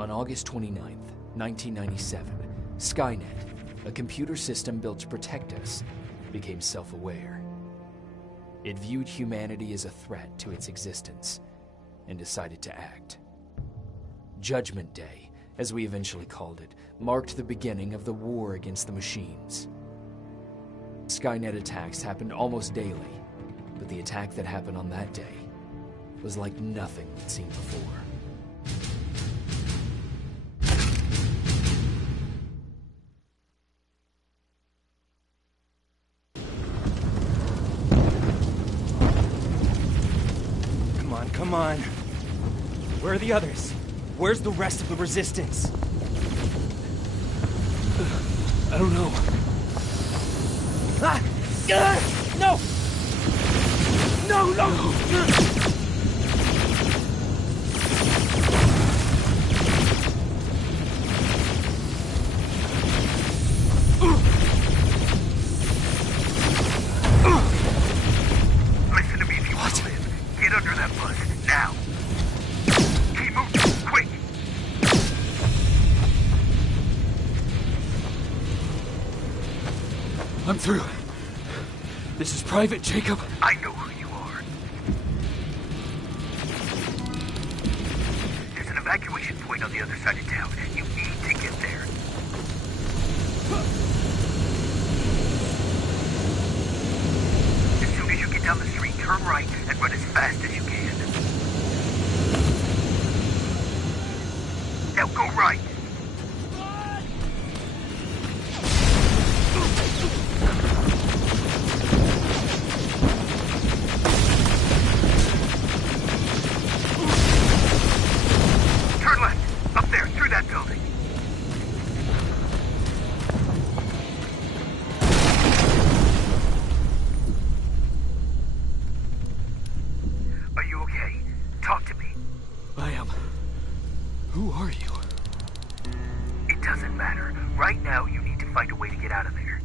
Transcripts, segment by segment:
On August 29th, 1997, Skynet, a computer system built to protect us, became self-aware. It viewed humanity as a threat to its existence and decided to act. Judgment Day, as we eventually called it, marked the beginning of the war against the machines. Skynet attacks happened almost daily, but the attack that happened on that day was like nothing we'd seen before. Come on. Where are the others? Where's the rest of the resistance? I don't know. Ah! No! No, no! Listen to me if you want to live. Get under that bus, now! Keep moving, quick! I'm through. This is Private Jacob. I know who you are. There's an evacuation point on the other side of town. You need to get there. As soon as you get down the street, turn right and run as fast as you can. Now go right. Turn left. Up there, through that building. Are you okay? Talk to me. I am. Who are you? It doesn't matter. Right now, you need to find a way to get out of there.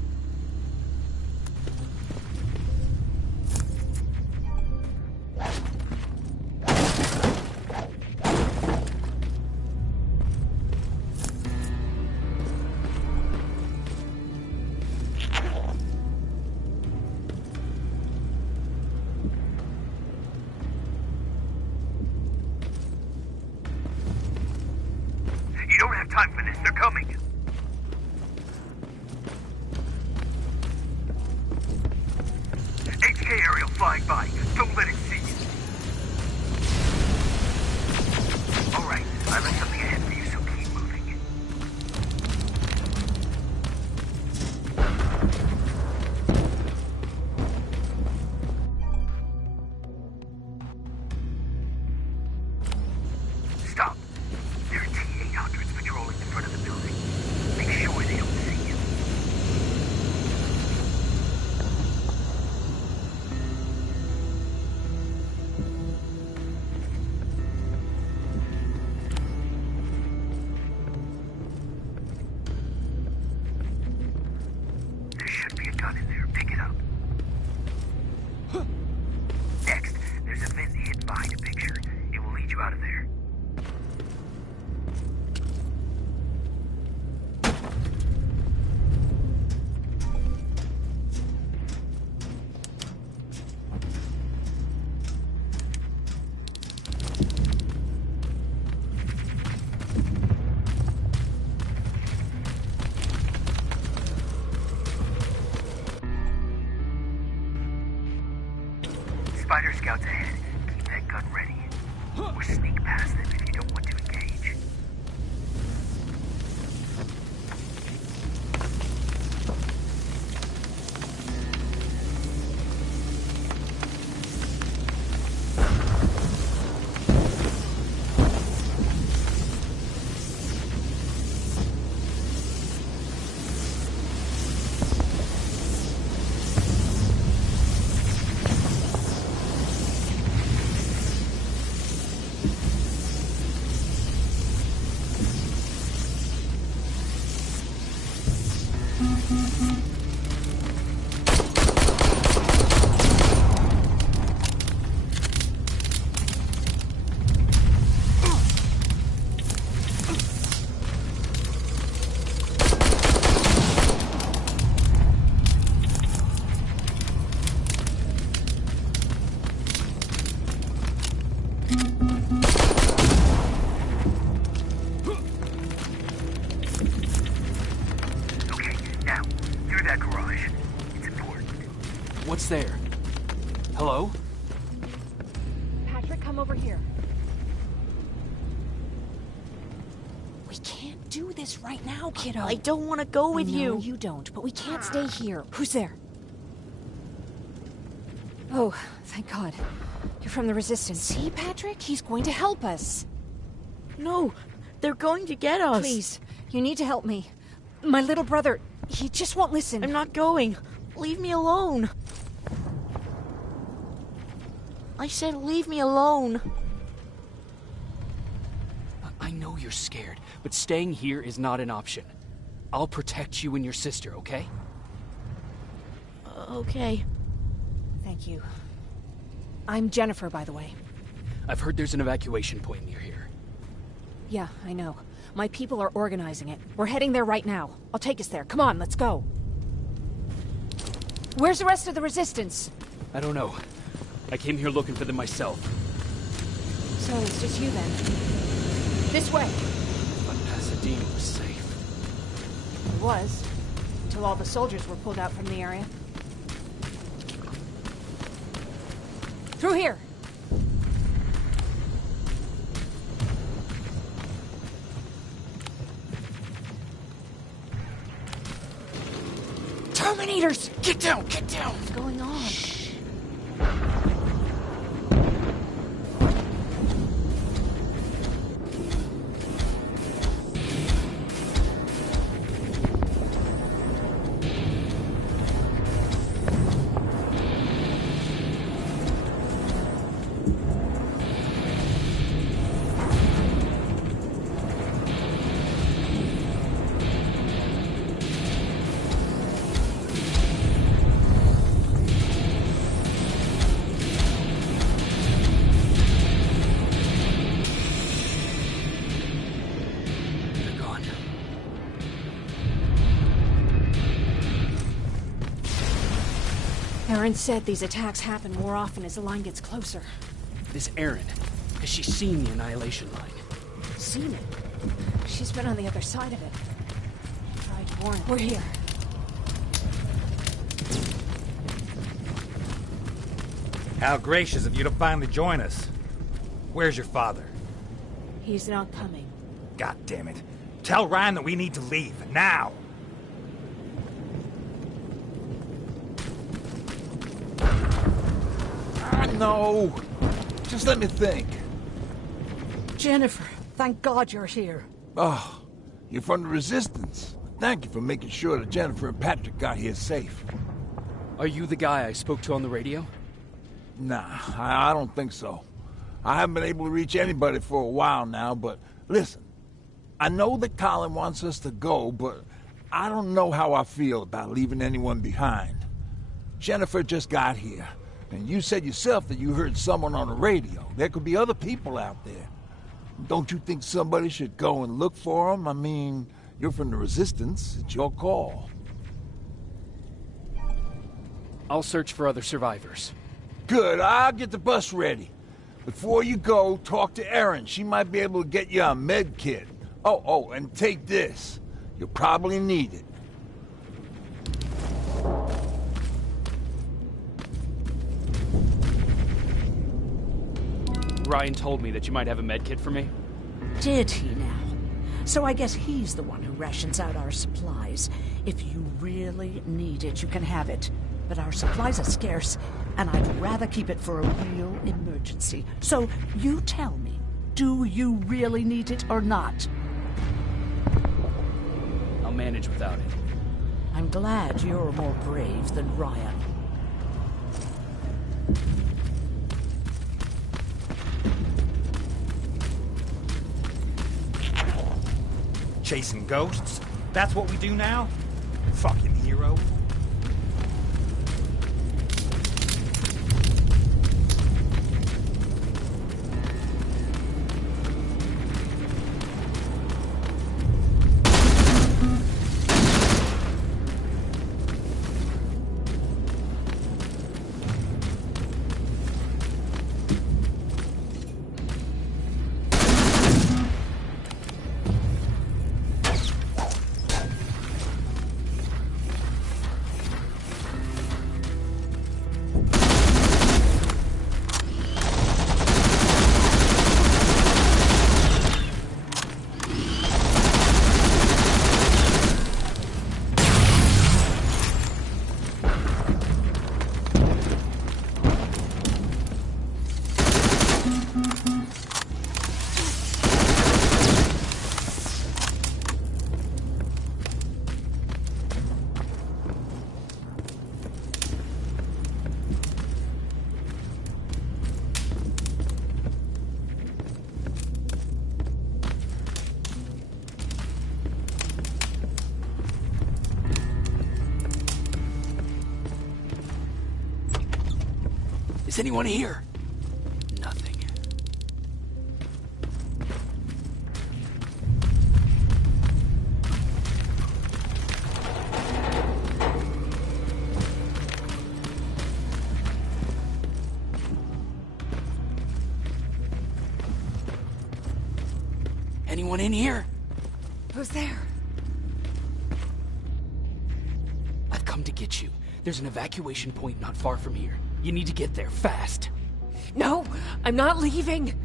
You don't have time for this. They're coming. HK aerial flying by. Don't let it see you. All right. I left something ahead for you, so keep moving. Stop. There are T-800s patrolling the front of the building. Make sure they don't see you. There should be a gun in there. Pick it up. Next, there's a vent hidden behind a picture. It will lead you out of there. Spider scouts ahead. Keep that gun ready. Or sneak past them if you don't want to engage. What's there? Hello? Patrick, come over here. We can't do this right now, kiddo. I don't want to go with you. No, you don't, but we can't stay here. Who's there? Oh, thank God. You're from the Resistance. See, Patrick? He's going to help us. No, they're going to get us. Please, you need to help me. My little brother, he just won't listen. I'm not going. Leave me alone. I said leave me alone. I know you're scared, but staying here is not an option. I'll protect you and your sister, okay? Okay. Thank you. I'm Jennifer, by the way. I've heard there's an evacuation point near here. Yeah, I know. My people are organizing it. We're heading there right now. I'll take us there. Come on, let's go. Where's the rest of the Resistance? I don't know. I came here looking for them myself. So it's just you then. This way. But Pasadena was safe. It was. Until all the soldiers were pulled out from the area. Through here! Terminators! Get down! Get down! What's going on? Erin said these attacks happen more often as the line gets closer. This Erin, has she seen the Annihilation line? Seen it? She's been on the other side of it. Tried to warn her. We're here. How gracious of you to finally join us. Where's your father? He's not coming. God damn it. Tell Ryan that we need to leave, now! No. Just let me think. Jennifer, thank God you're here. Oh, you're from the Resistance. Thank you for making sure that Jennifer and Patrick got here safe. Are you the guy I spoke to on the radio? Nah, I don't think so. I haven't been able to reach anybody for a while now, but listen. I know that Colin wants us to go, but I don't know how I feel about leaving anyone behind. Jennifer just got here. And you said yourself that you heard someone on the radio. There could be other people out there. Don't you think somebody should go and look for them? I mean, you're from the Resistance. It's your call. I'll search for other survivors. Good. I'll get the bus ready. Before you go, talk to Erin. She might be able to get you a med kit. Oh, and take this. You'll probably need it. Ryan told me that you might have a med kit for me. Did he now? So I guess he's the one who rations out our supplies. If you really need it, you can have it. But our supplies are scarce, and I'd rather keep it for a real emergency. So you tell me, do you really need it or not? I'll manage without it. I'm glad you're more brave than Ryan. Chasing ghosts? That's what we do now? Fucking hero. Is anyone here? Nothing. Anyone in here? Who's there? I've come to get you. There's an evacuation point not far from here. You need to get there fast. No, I'm not leaving.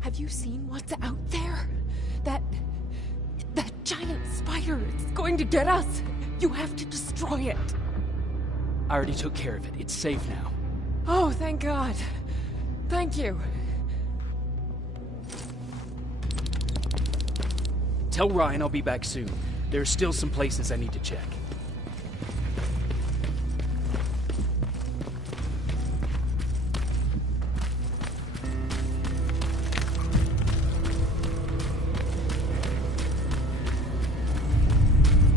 Have you seen what's out there? That giant spider. It's going to get us. You have to destroy it. I already took care of it. It's safe now. Oh, thank God. Thank you. Tell Ryan I'll be back soon. There are still some places I need to check.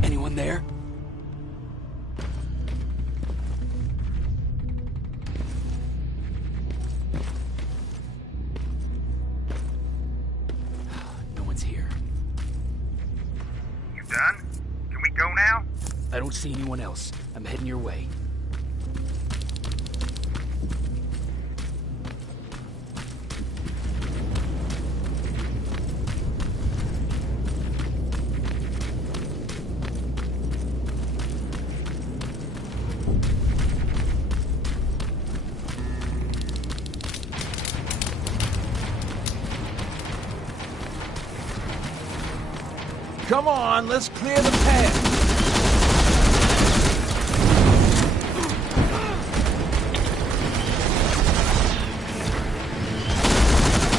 Anyone there? No one's here. You done? Can we go now? I don't see anyone else. I'm heading your way. Come on, let's clear the path.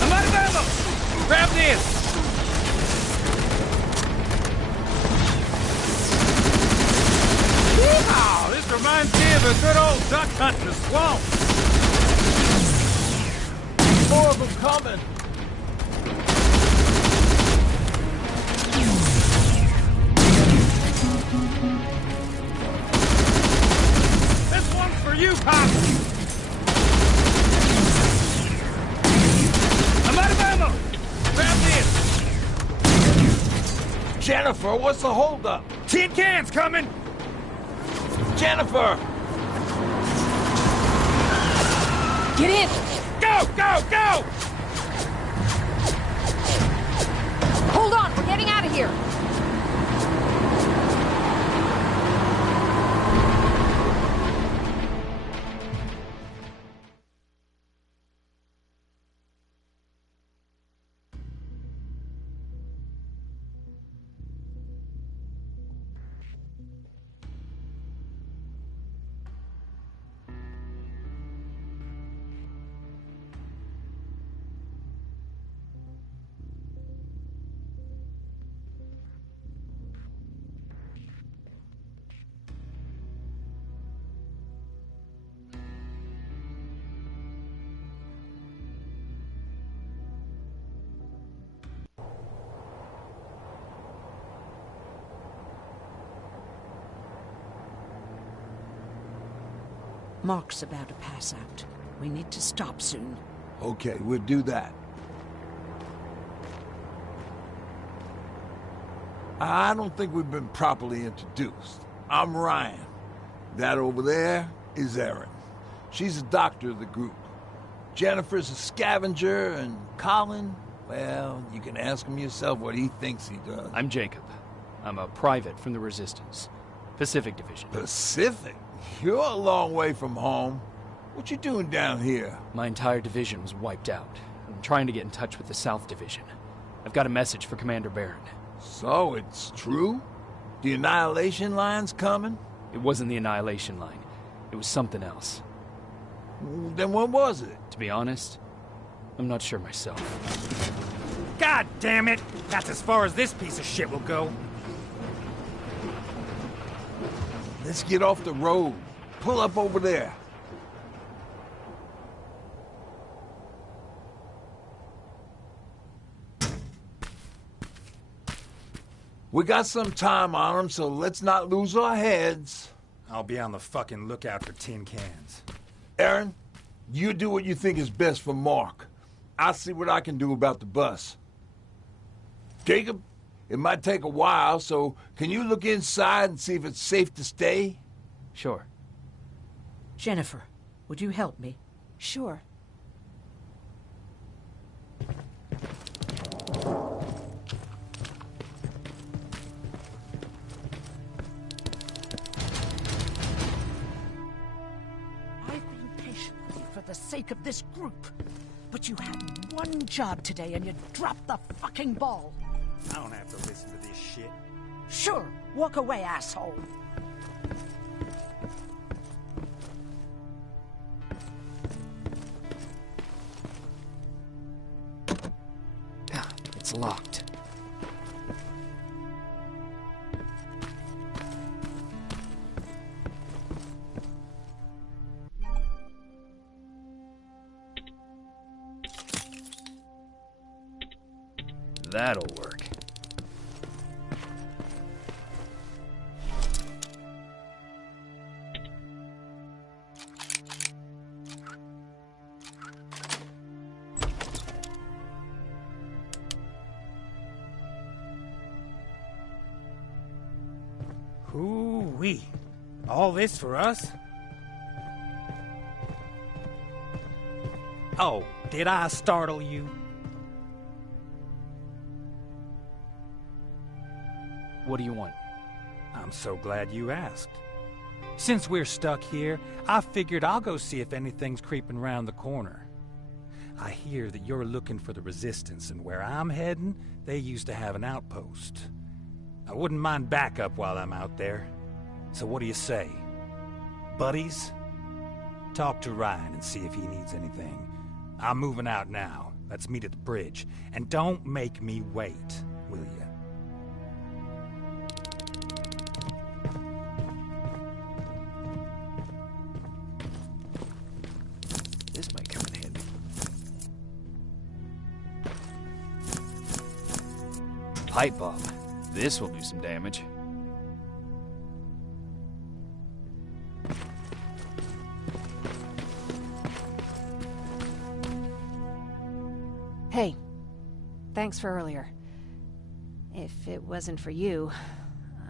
I'm out of ammo! Grab this! Wow, this reminds me of a good old duck hunt in the swamp. More of them coming. This one's for you, Pop! I'm out of ammo! Grab this! Jennifer, what's the holdup? Tin cans coming! Jennifer! Get in! Go, go, go! Hold on, we're getting out of here. Mark's about to pass out. We need to stop soon. Okay, we'll do that. I don't think we've been properly introduced. I'm Ryan. That over there is Erin. She's the doctor of the group. Jennifer's a scavenger, and Colin, well, you can ask him yourself what he thinks he does. I'm Jacob. I'm a private from the Resistance. Pacific Division. Pacific? You're a long way from home. What you doing down here? My entire division was wiped out. I'm trying to get in touch with the South Division. I've got a message for Commander Barron. So, it's true? The Annihilation Line's coming? It wasn't the Annihilation Line. It was something else. Then what was it? To be honest, I'm not sure myself. God damn it! That's as far as this piece of shit will go. Let's get off the road. Pull up over there. We got some time on them, so let's not lose our heads. I'll be on the fucking lookout for tin cans. Erin, You do what you think is best for Mark. I'll see what I can do about the bus. Jacob, it might take a while, so can you look inside and see if it's safe to stay? Sure. Jennifer, would you help me? Sure. I've been patient with you for the sake of this group. But you had one job today and you dropped the fucking ball. I don't have to listen to this shit. Sure, walk away, asshole. It's locked. That'll work. Hoo-wee. All this for us? Oh, did I startle you? What do you want? I'm so glad you asked. Since we're stuck here, I figured I'll go see if anything's creeping around the corner. I hear that you're looking for the Resistance, and where I'm heading, they used to have an outpost. I wouldn't mind backup while I'm out there. So what do you say? Buddies? Talk to Ryan and see if he needs anything. I'm moving out now. Let's meet at the bridge. And don't make me wait, will you? This might come in handy. Pipe bomb. This will do some damage. Hey, thanks for earlier. If it wasn't for you,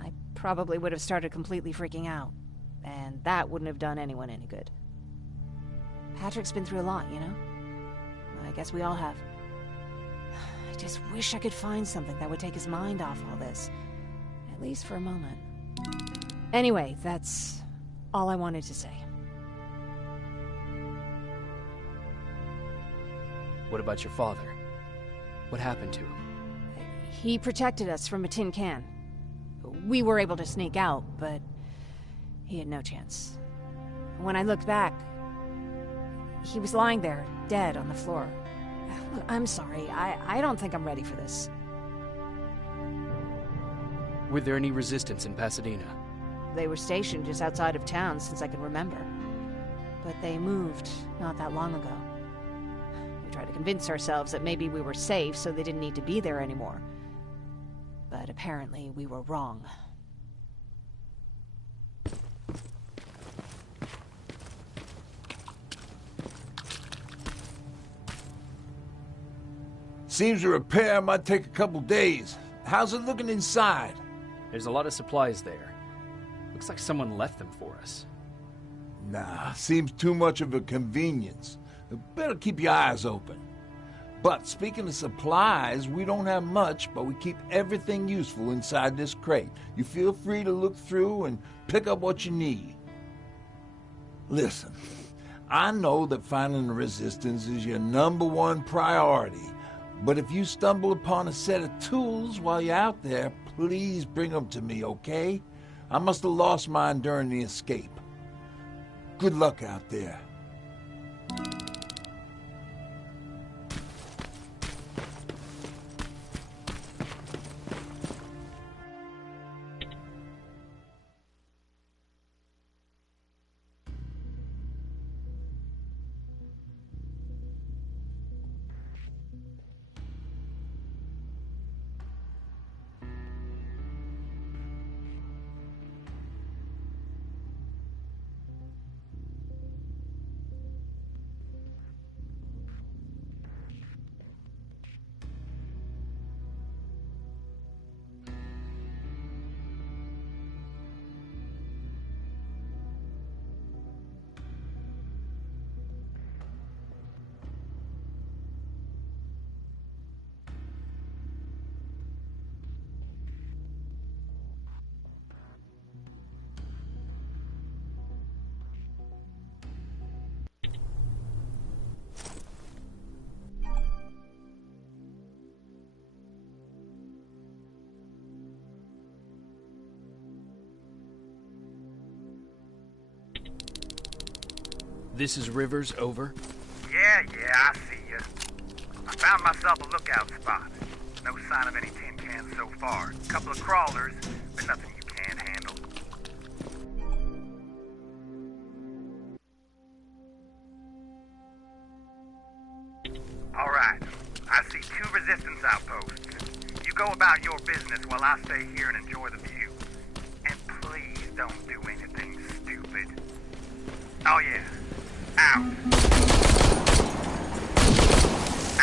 I probably would have started completely freaking out. And that wouldn't have done anyone any good. Patrick's been through a lot, you know? I guess we all have. I just wish I could find something that would take his mind off all this. At least for a moment. Anyway, that's all I wanted to say. What about your father? What happened to him? He protected us from a tin can. We were able to sneak out, but he had no chance. When I looked back, he was lying there, dead on the floor. I'm sorry, I don't think I'm ready for this. Were there any resistance in Pasadena? They were stationed just outside of town since I can remember. But they moved not that long ago. We tried to convince ourselves that maybe we were safe so they didn't need to be there anymore. But apparently we were wrong. Seems a repair might take a couple days. How's it looking inside? There's a lot of supplies there. Looks like someone left them for us. Nah, seems too much of a convenience. Better keep your eyes open. But speaking of supplies, we don't have much, but we keep everything useful inside this crate. You feel free to look through and pick up what you need. Listen, I know that finding the Resistance is your #1 priority, but if you stumble upon a set of tools while you're out there, please bring them to me, okay? I must have lost mine during the escape. Good luck out there. This is Rivers, over. Yeah, I see ya. I found myself a lookout spot. No sign of any tin cans so far. Couple of crawlers, but nothing you can't handle. Alright, I see 2 resistance outposts. You go about your business while I stay here and enjoy the view. And please don't do anything stupid. Oh yeah, out.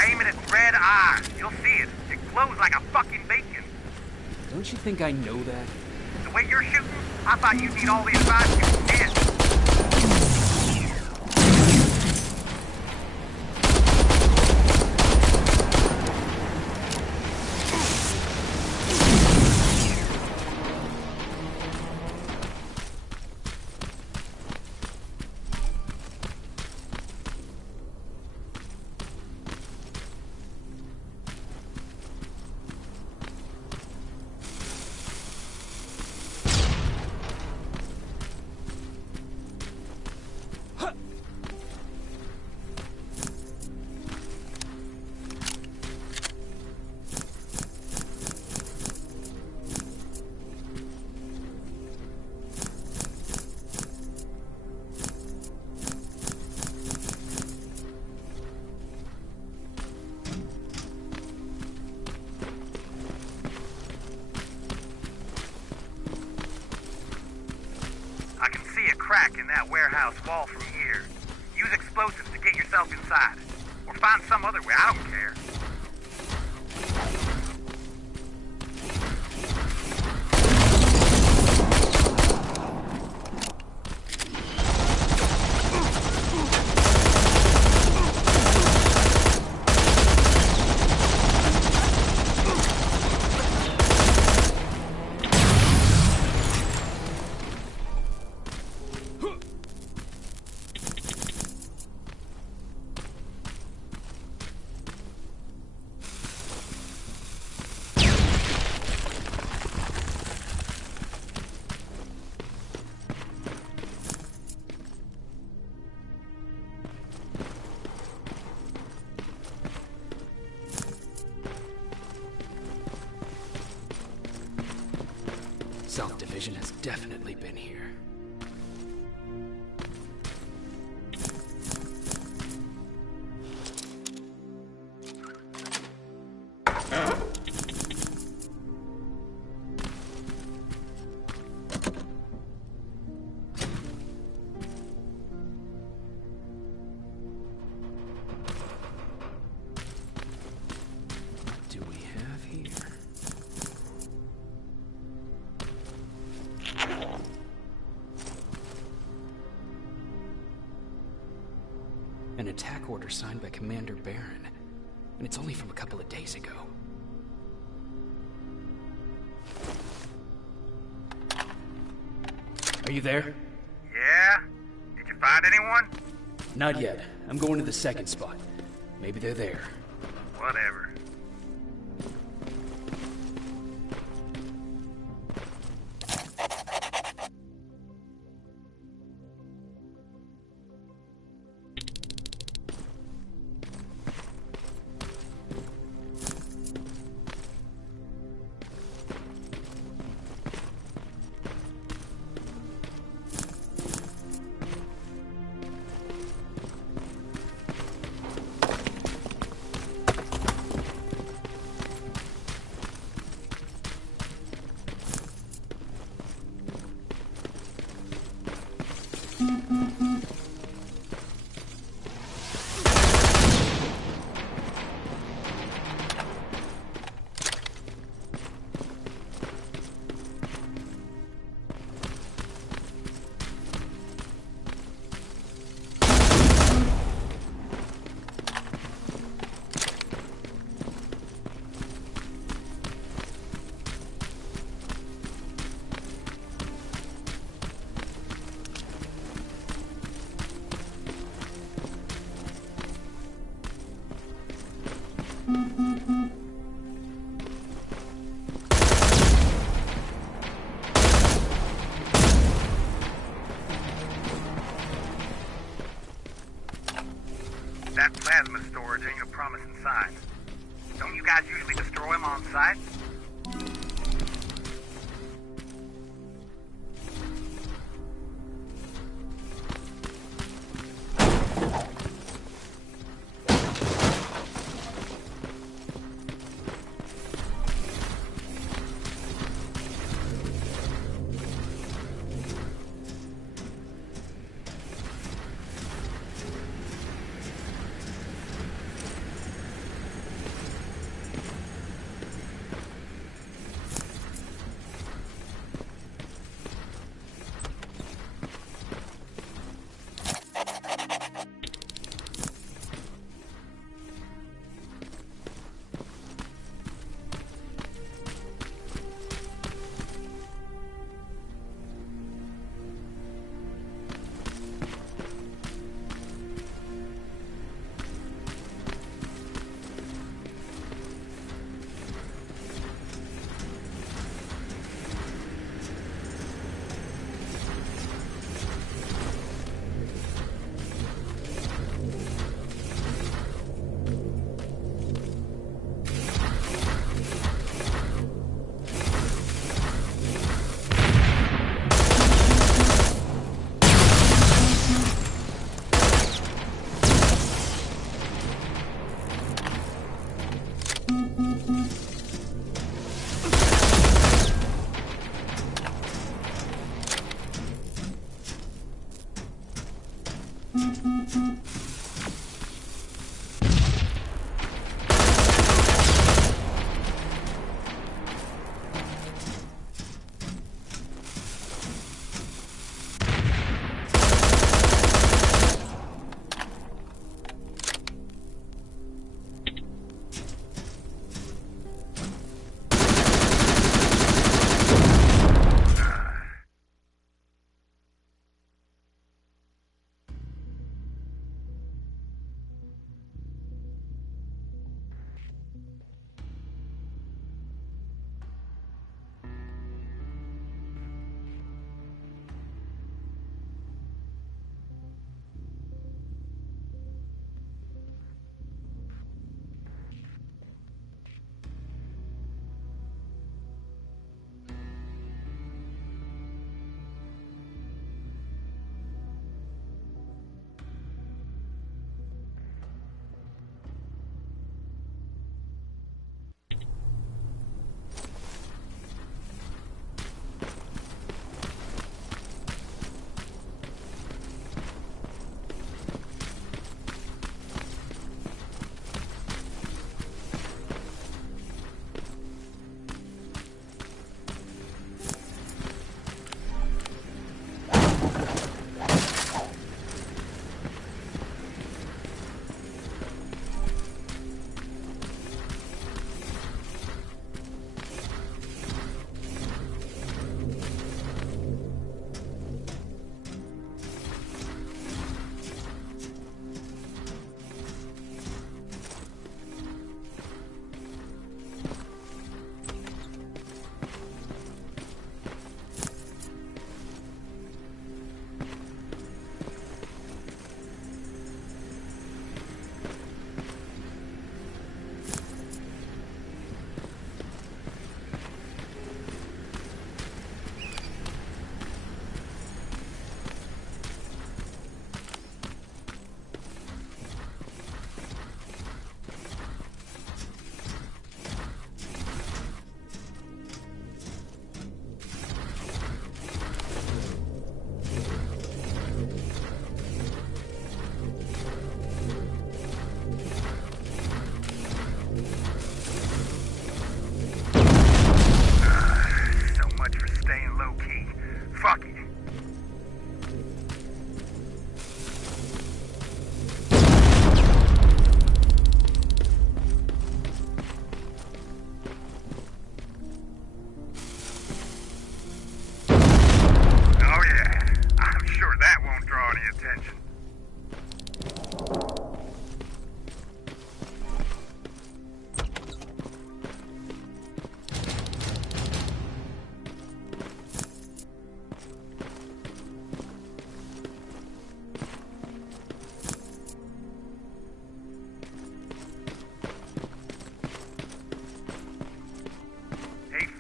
Aim at its red eye. You'll see it. It glows like a fucking beacon. Don't you think I know that? The way you're shooting, I thought you'd need all the advice you could get. I can see a crack in that warehouse wall from here. Use explosives to get yourself inside. Or find some other way, I don't care. South Division has definitely been here. What do we have here? An attack order signed by Commander Barron, and it's only from a couple of days ago. Are you there? Yeah? Did you find anyone? Not yet. I'm going to the second spot. Maybe they're there. Whatever. on site.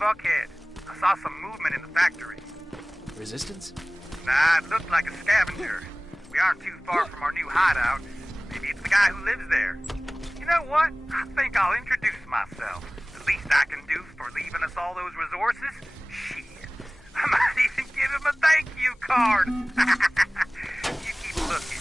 fuckhead. I saw some movement in the factory. Resistance? Nah, it looked like a scavenger. We aren't too far from our new hideout. Maybe it's the guy who lives there. You know what? I think I'll introduce myself. The least I can do for leaving us all those resources? Shit. I might even give him a thank you card. You keep looking.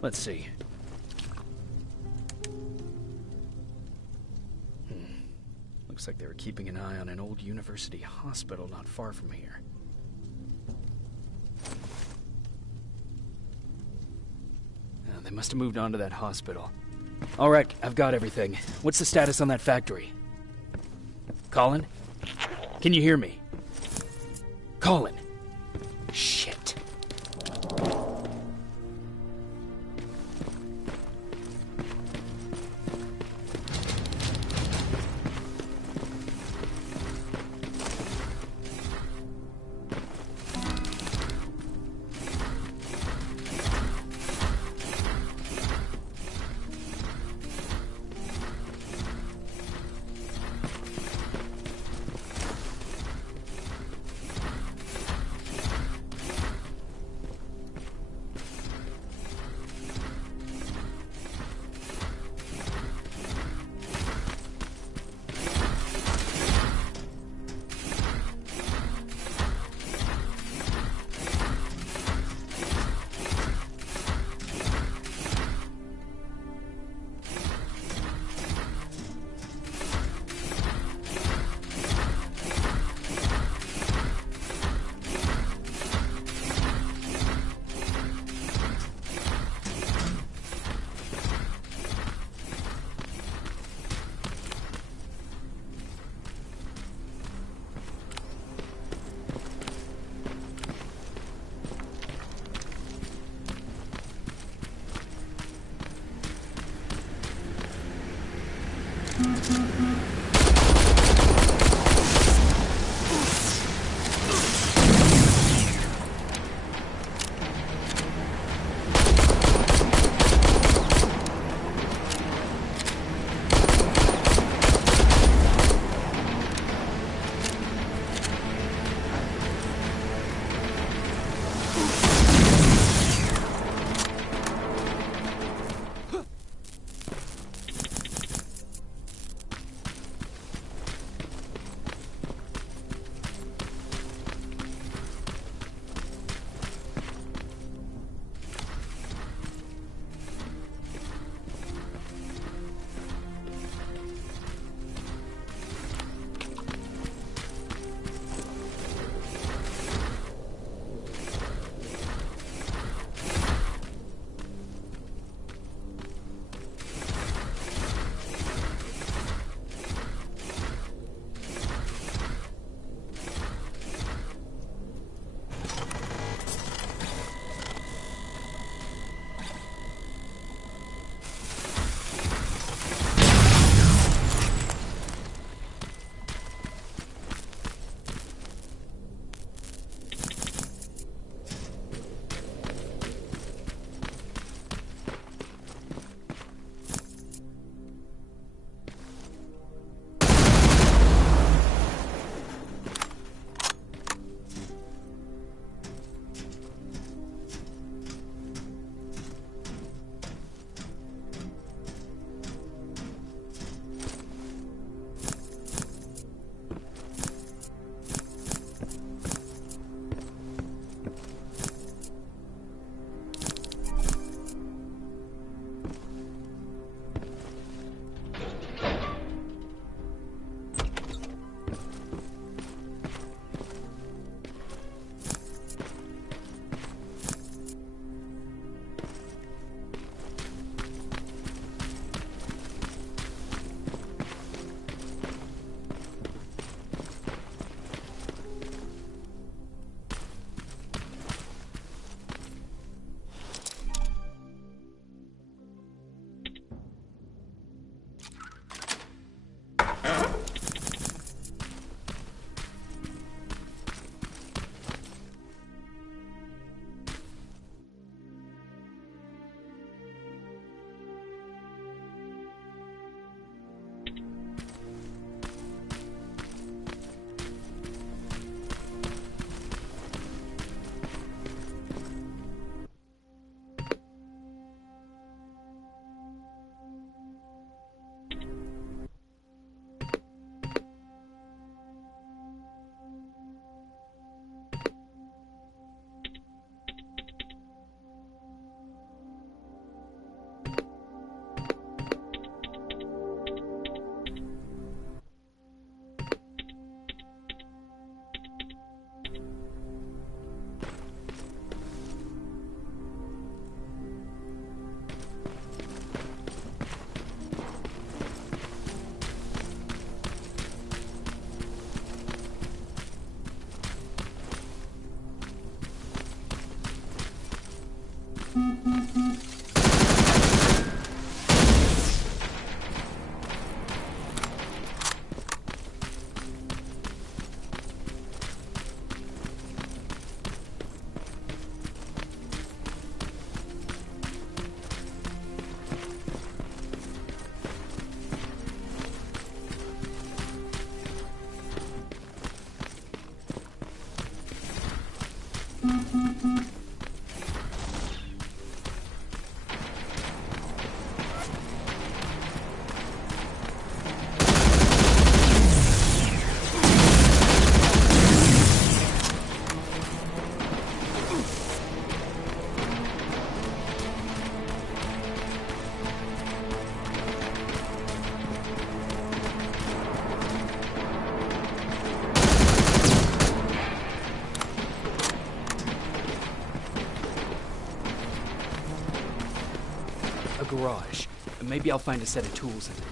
Let's see. Looks like they were keeping an eye on an old university hospital not far from here. They must have moved on to that hospital. All right, I've got everything. What's the status on that factory? Colin? Can you hear me? Colin? Shit. A garage. Maybe I'll find a set of tools in there.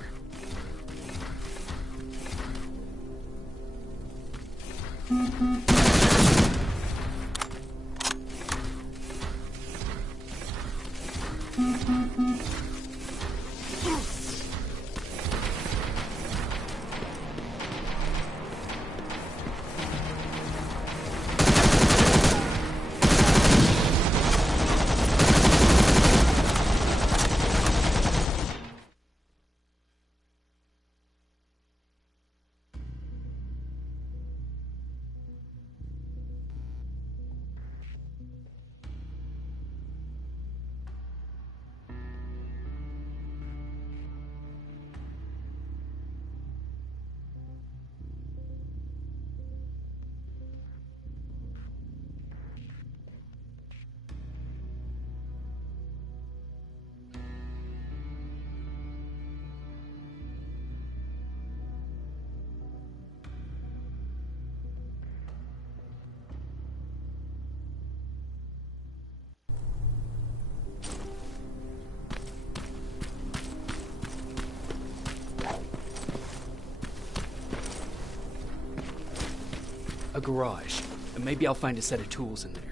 A garage. Maybe I'll find a set of tools in there.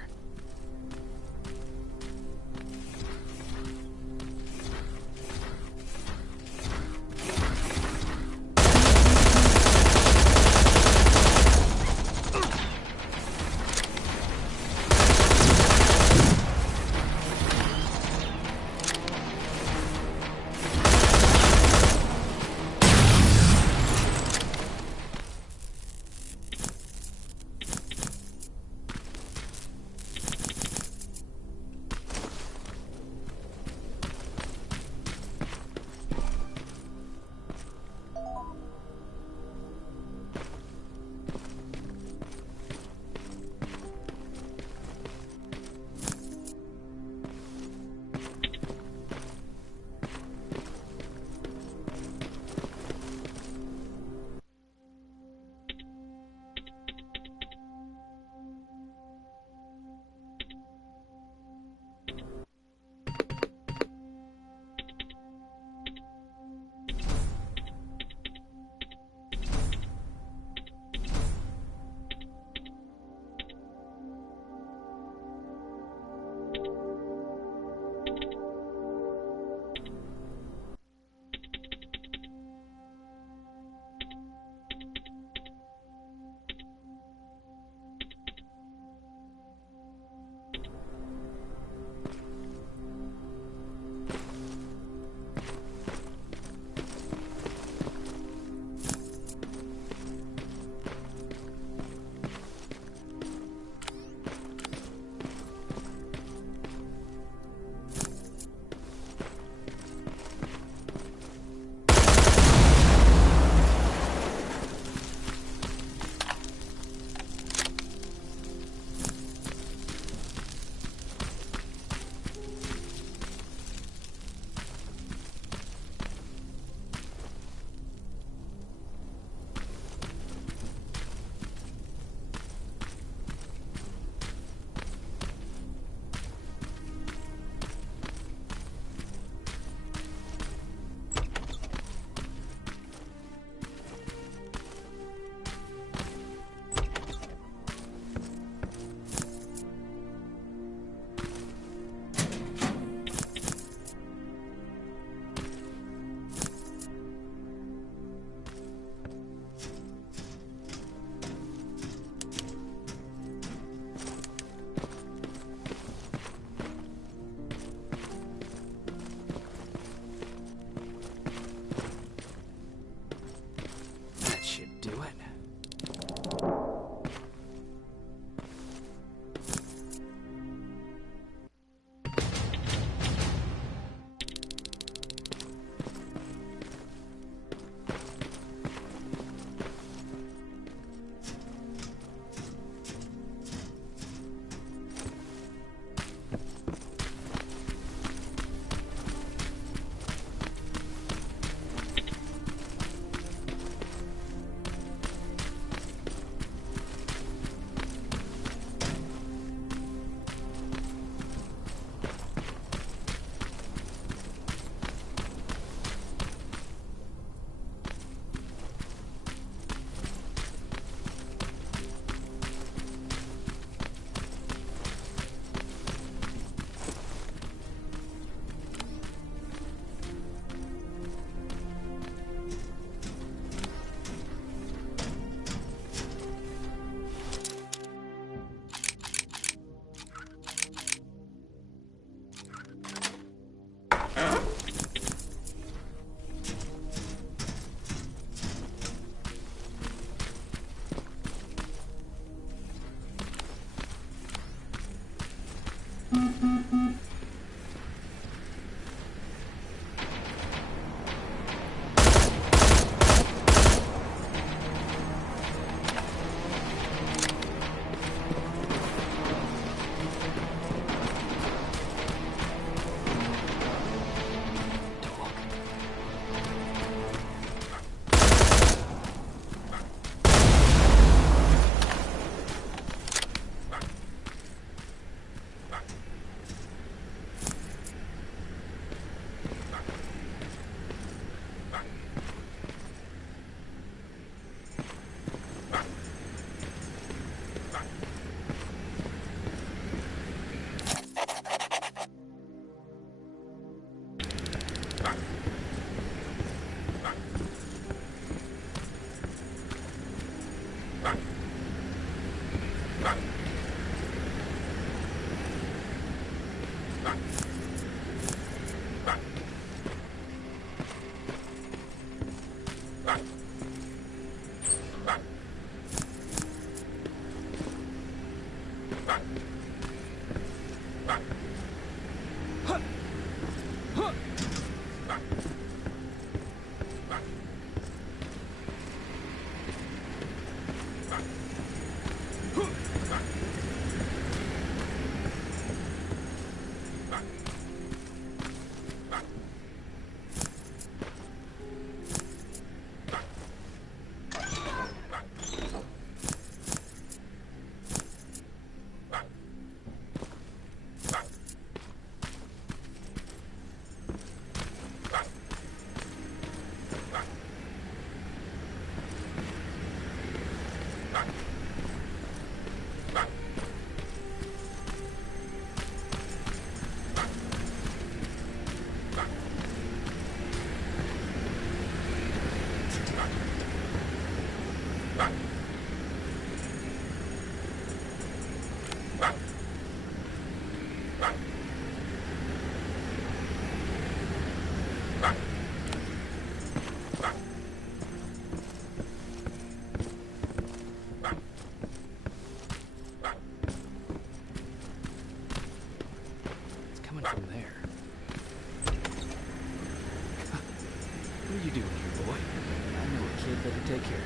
Take care.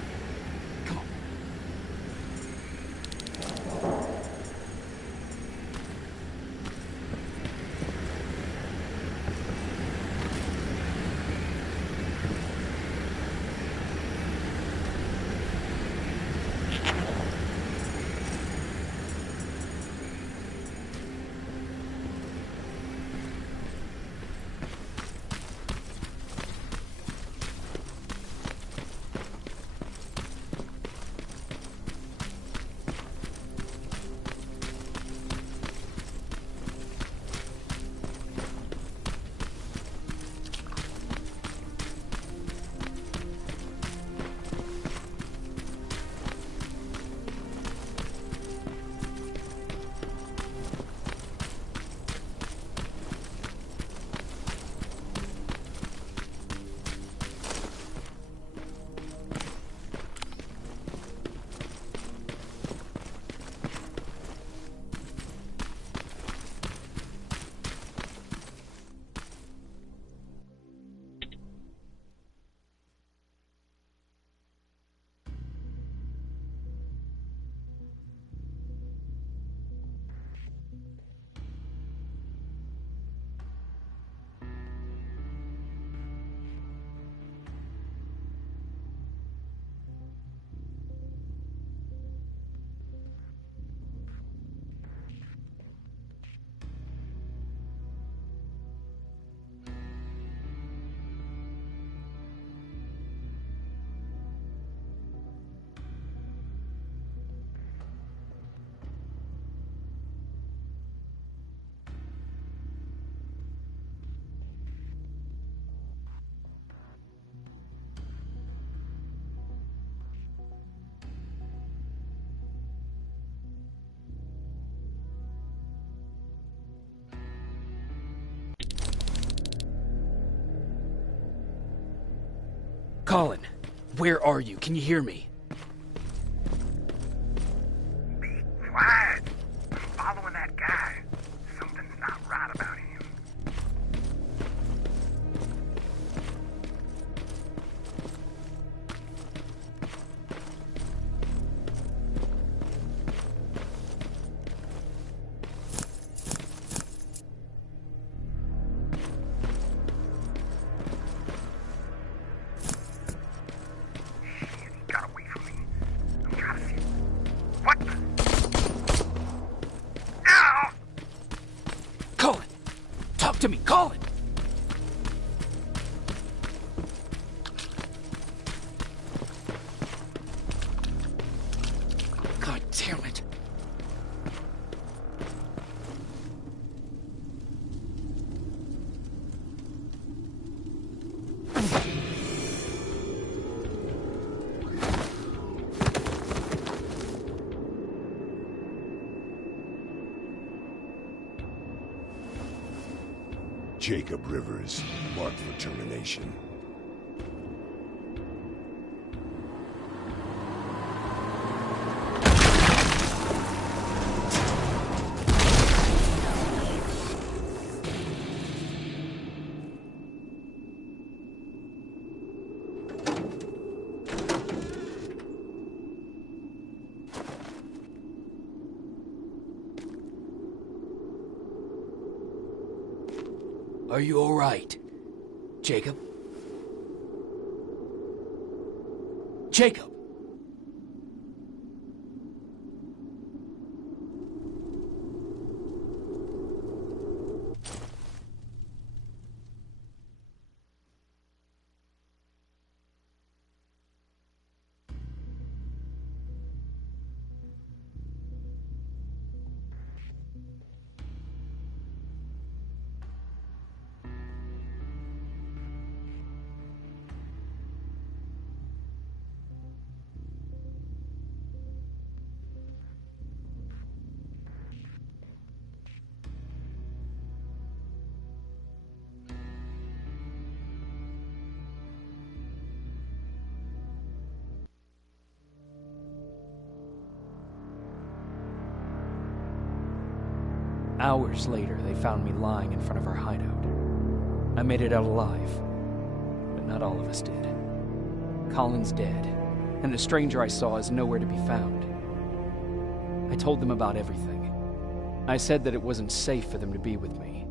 Come on. Colin, where are you? Can you hear me? Be quiet. I'm following that guy. Something's not right about him. To me, Colin! God damn it. Jacob Rivers, marked for termination. Are you all right, Jacob? Jacob! Hours later, they found me lying in front of our hideout. I made it out alive, but not all of us did. Colin's dead, and the stranger I saw is nowhere to be found. I told them about everything. I said that it wasn't safe for them to be with me.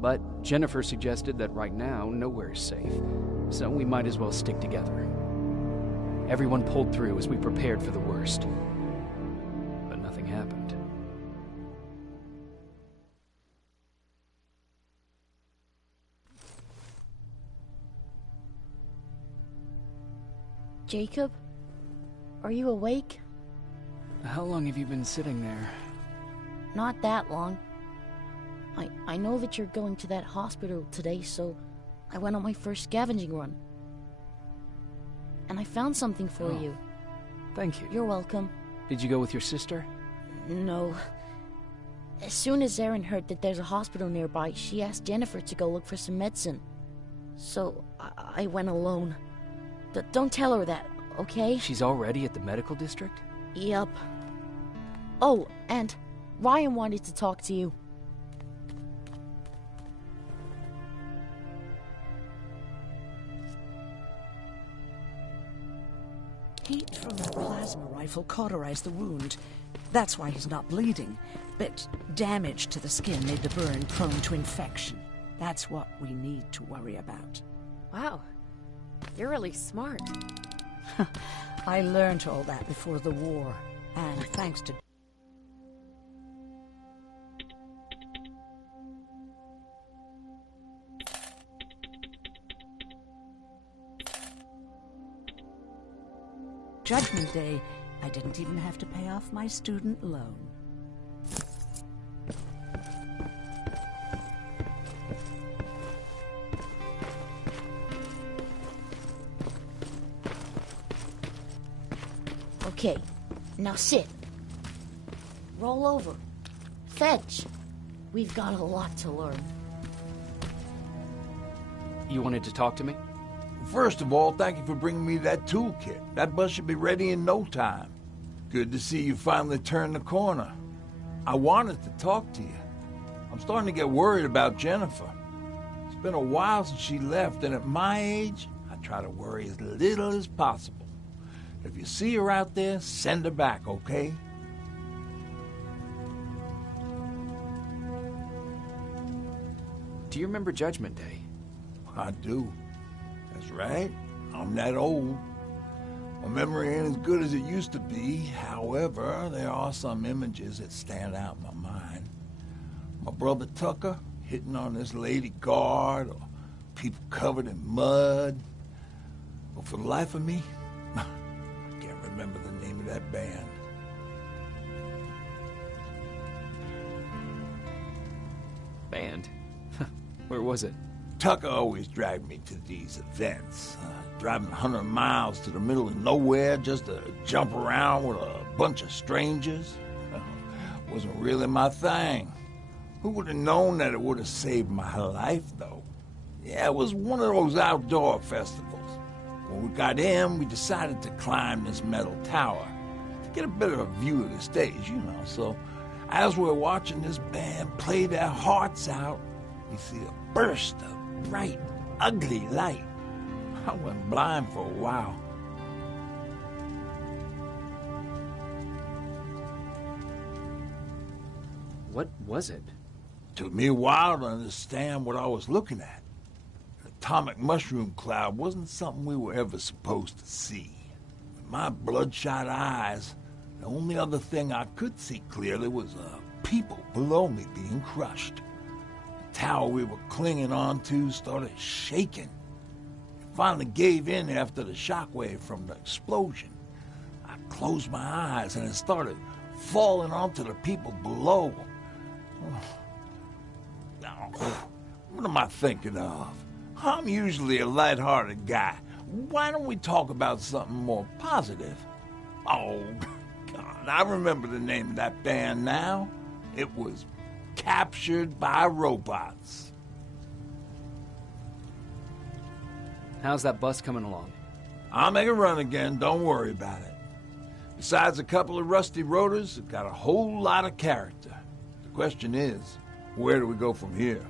But Jennifer suggested that right now, nowhere is safe, so we might as well stick together. Everyone pulled through as we prepared for the worst. But nothing happened. Jacob? Are you awake? How long have you been sitting there? Not that long. I know that you're going to that hospital today, so I went on my first scavenging run. And I found something for you. Thank you. You're welcome. Did you go with your sister? No. As soon as Erin heard that there's a hospital nearby, she asked Jennifer to go look for some medicine. So I went alone. Don't tell her that, okay? She's already at the medical district? Yup. Oh, and Ryan wanted to talk to you. Heat from the plasma rifle cauterized the wound. That's why he's not bleeding. But damage to the skin made the burn prone to infection. That's what we need to worry about. Wow. You're really smart. I learned all that before the war, and thanks to... Judgment Day, I didn't even have to pay off my student loan. Okay, now sit. Roll over. Fetch. We've got a lot to learn. You wanted to talk to me? first of all, thank you for bringing me that toolkit. That bus should be ready in no time. Good to see you finally turned the corner. I wanted to talk to you. I'm starting to get worried about Jennifer. It's been a while since she left, and at my age, I try to worry as little as possible. If you see her out there, send her back, okay? Do you remember Judgment Day? I do. That's right. I'm that old. My memory ain't as good as it used to be. However, there are some images that stand out in my mind. My brother Tucker hitting on this lady guard, or people covered in mud. But for the life of me, I can't remember the name of that band. Band? Where was it? Tucker always dragged me to these events, driving 100 miles to the middle of nowhere just to jump around with a bunch of strangers. Wasn't really my thing. Who would have known that it would have saved my life, though? Yeah, it was one of those outdoor festivals. When we got in, we decided to climb this metal tower to get a better view of the stage, you know. So as we're watching this band play their hearts out, we see a burst of bright, ugly light. I went blind for a while. What was it? Took me a while to understand what I was looking at. An atomic mushroom cloud wasn't something we were ever supposed to see. With my bloodshot eyes, the only other thing I could see clearly was people below me being crushed. The tower we were clinging onto started shaking. It finally gave in after the shockwave from the explosion. I closed my eyes and it started falling onto the people below. What am I thinking of? I'm usually a light-hearted guy. Why don't we talk about something more positive? Oh, God, I remember the name of that band now. It was Captured by Robots. How's that bus coming along? I'll make a run again, don't worry about it. Besides a couple of rusty rotors, it's got a whole lot of character. The question is, where do we go from here?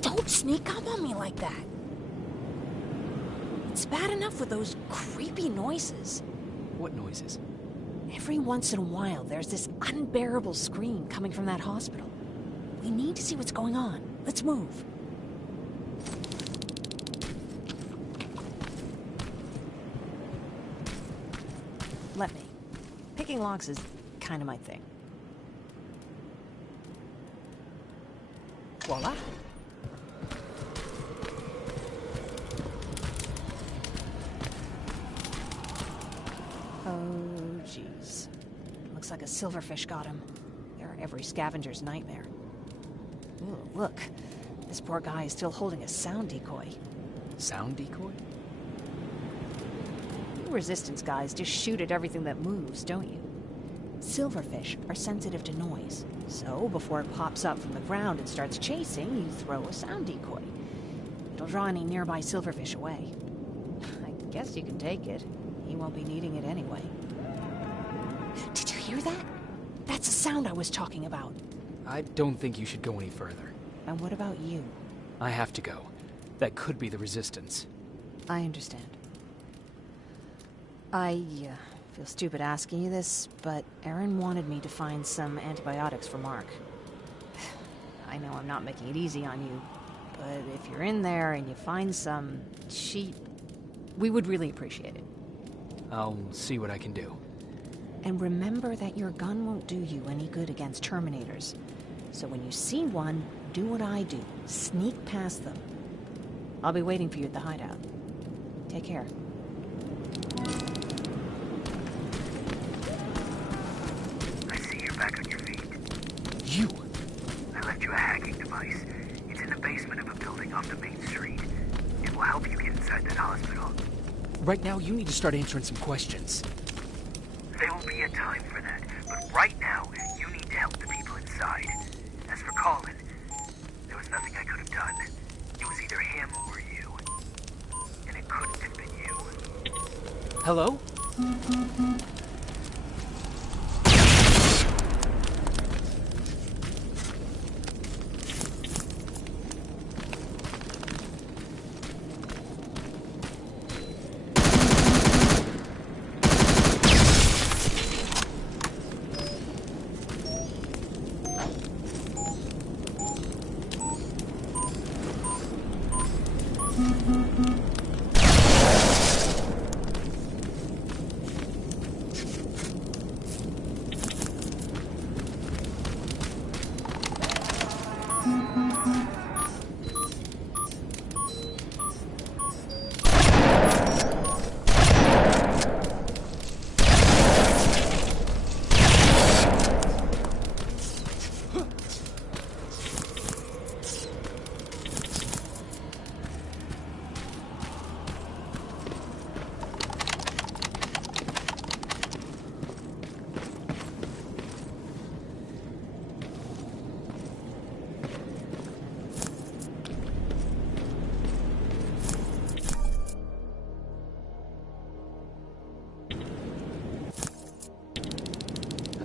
Don't sneak up on me like that. It's bad enough with those creepy noises. What noises? Every once in a while, there's this unbearable scream coming from that hospital. We need to see what's going on. Let's move. Let me. Picking locks is kind of my thing. Voila. Oh, jeez. Looks like a silverfish got him. They're every scavenger's nightmare. Ooh, look. This poor guy is still holding a sound decoy. Sound decoy? You Resistance guys just shoot at everything that moves, don't you? Silverfish are sensitive to noise. So, before it pops up from the ground and starts chasing, you throw a sound decoy. It'll draw any nearby silverfish away. I guess you can take it. He won't be needing it anyway. Did you hear that? That's the sound I was talking about. I don't think you should go any further. And what about you? I have to go. That could be the Resistance. I understand. I feel stupid asking you this, but Erin wanted me to find some antibiotics for Mark. I know I'm not making it easy on you, but if you're in there and you find some, we would really appreciate it. I'll see what I can do. And remember that your gun won't do you any good against Terminators. So when you see one, do what I do. Sneak past them. I'll be waiting for you at the hideout. Take care. I see you're back on your feet. You! I left you a hacking device. It's in the basement of a building off the main street. It will help you get inside that hospital. Right now, you need to start answering some questions. There will be a time for that, but right now, you need to help the people inside. As for Colin, there was nothing I could have done. It was either him or you. And it couldn't have been you. Hello?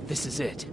This is it.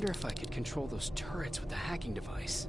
wonder if I could control those turrets with the hacking device.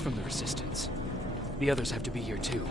from the Resistance. The others have to be here too.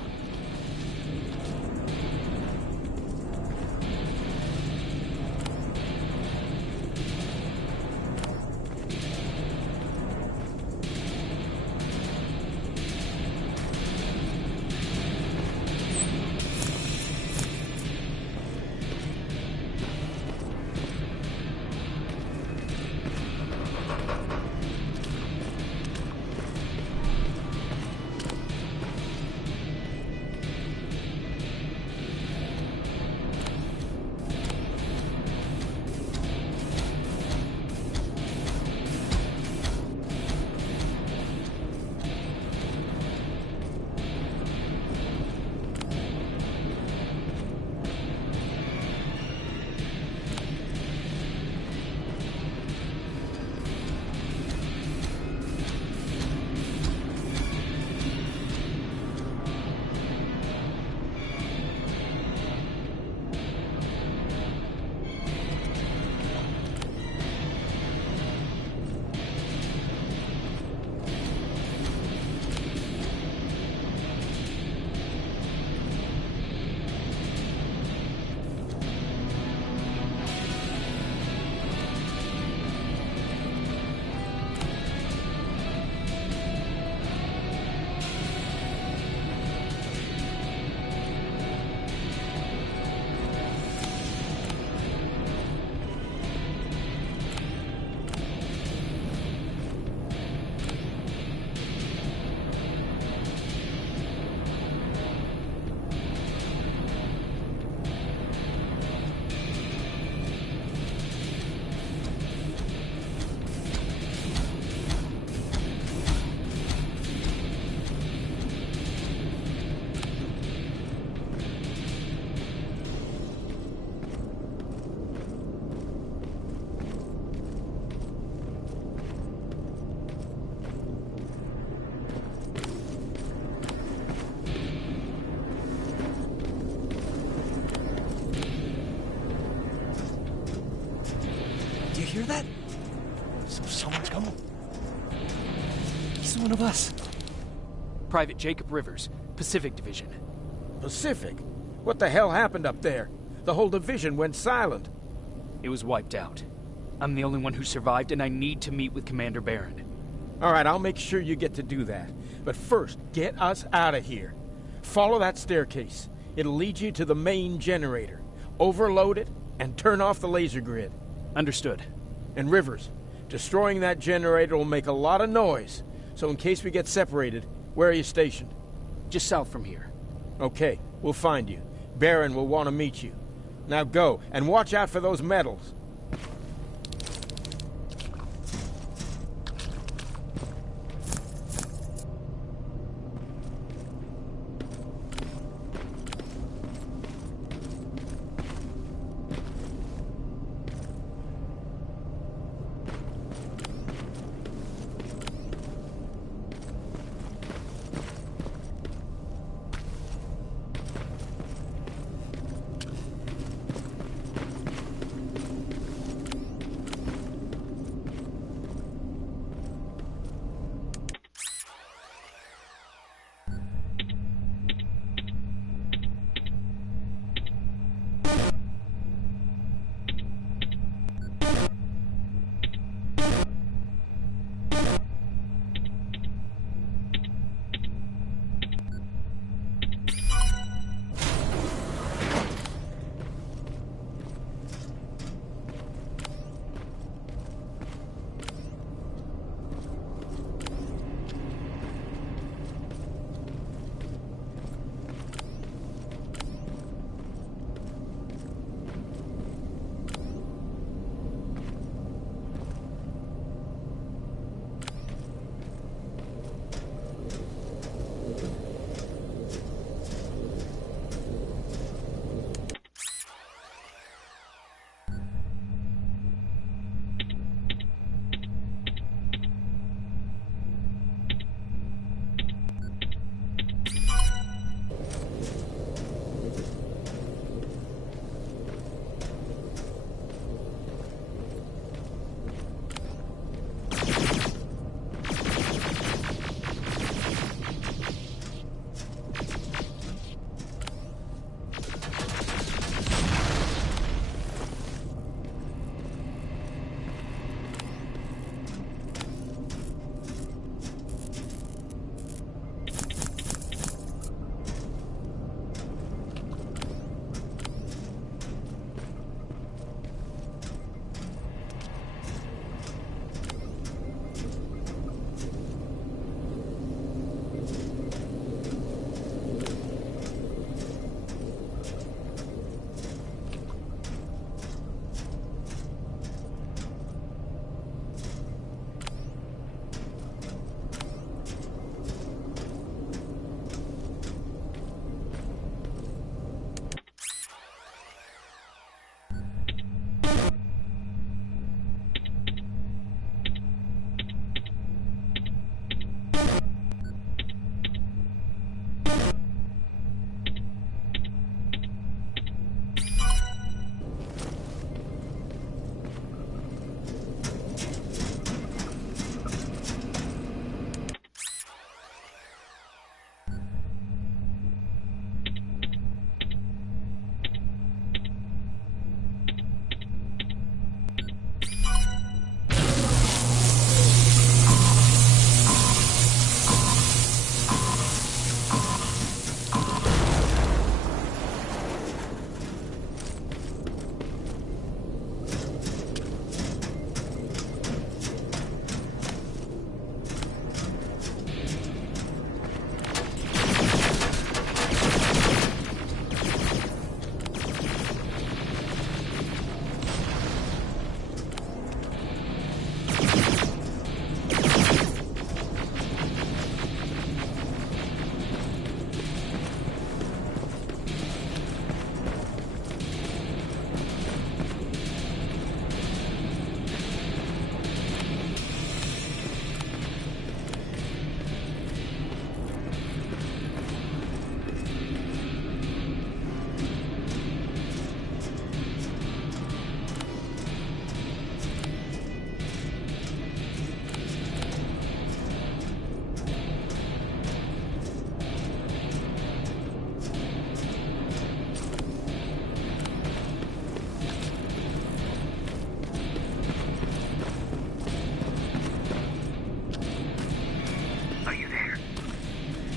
Do you hear that? Someone's coming. He's one of us. Private Jacob Rivers, Pacific Division. Pacific? What the hell happened up there? The whole division went silent. It was wiped out. I'm the only one who survived, and I need to meet with Commander Barron. All right, I'll make sure you get to do that. But first, get us out of here. Follow that staircase. It'll lead you to the main generator. Overload it and turn off the laser grid. Understood. And Rivers, destroying that generator will make a lot of noise. So in case we get separated, where are you stationed? Just south from here. Okay, we'll find you. Barron will want to meet you. Now go, and watch out for those medals.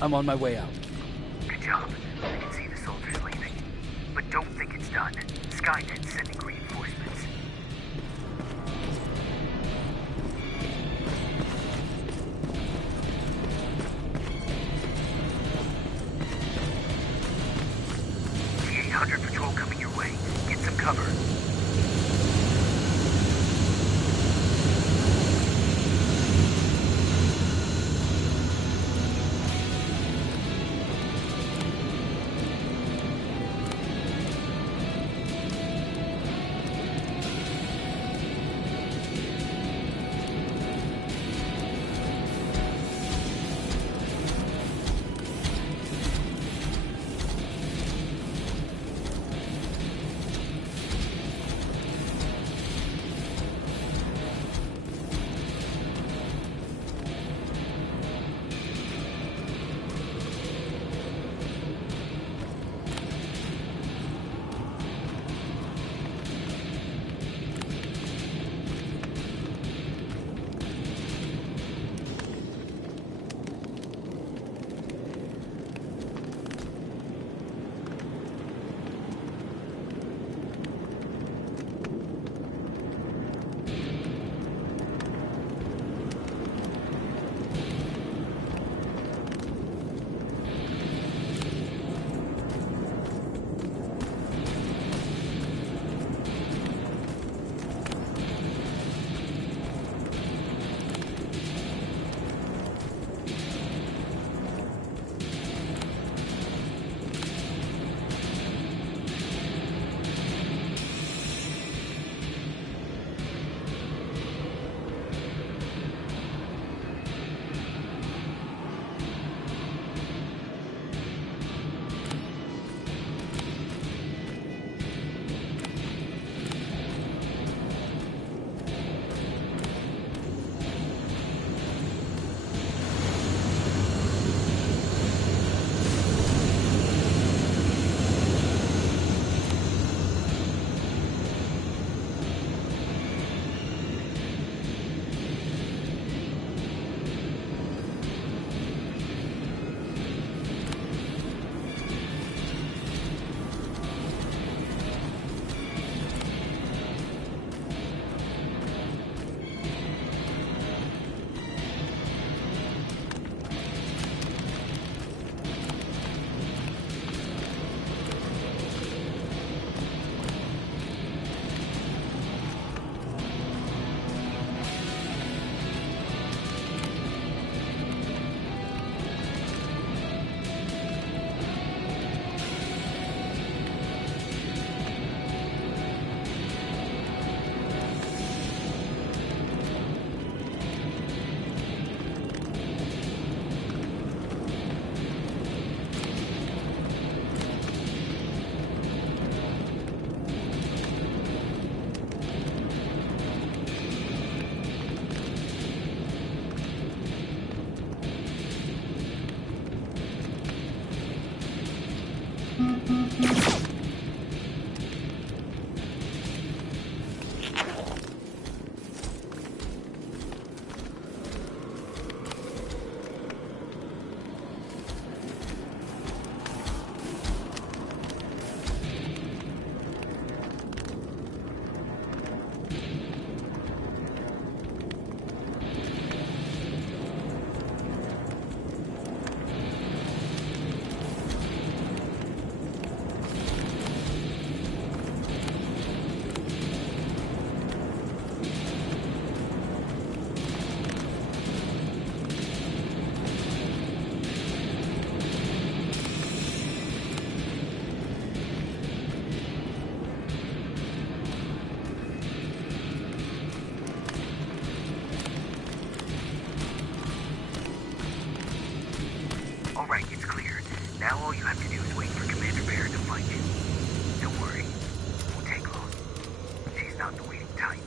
I'm on my way out. Good job. I can see the soldiers leaving. But don't think it's done. Skynet's sending reinforcements. T-800 patrol coming your way. Get some cover. Now all you have to do is wait for Commander Barrett to find you. Don't worry. It won't take long. She's not the waiting type.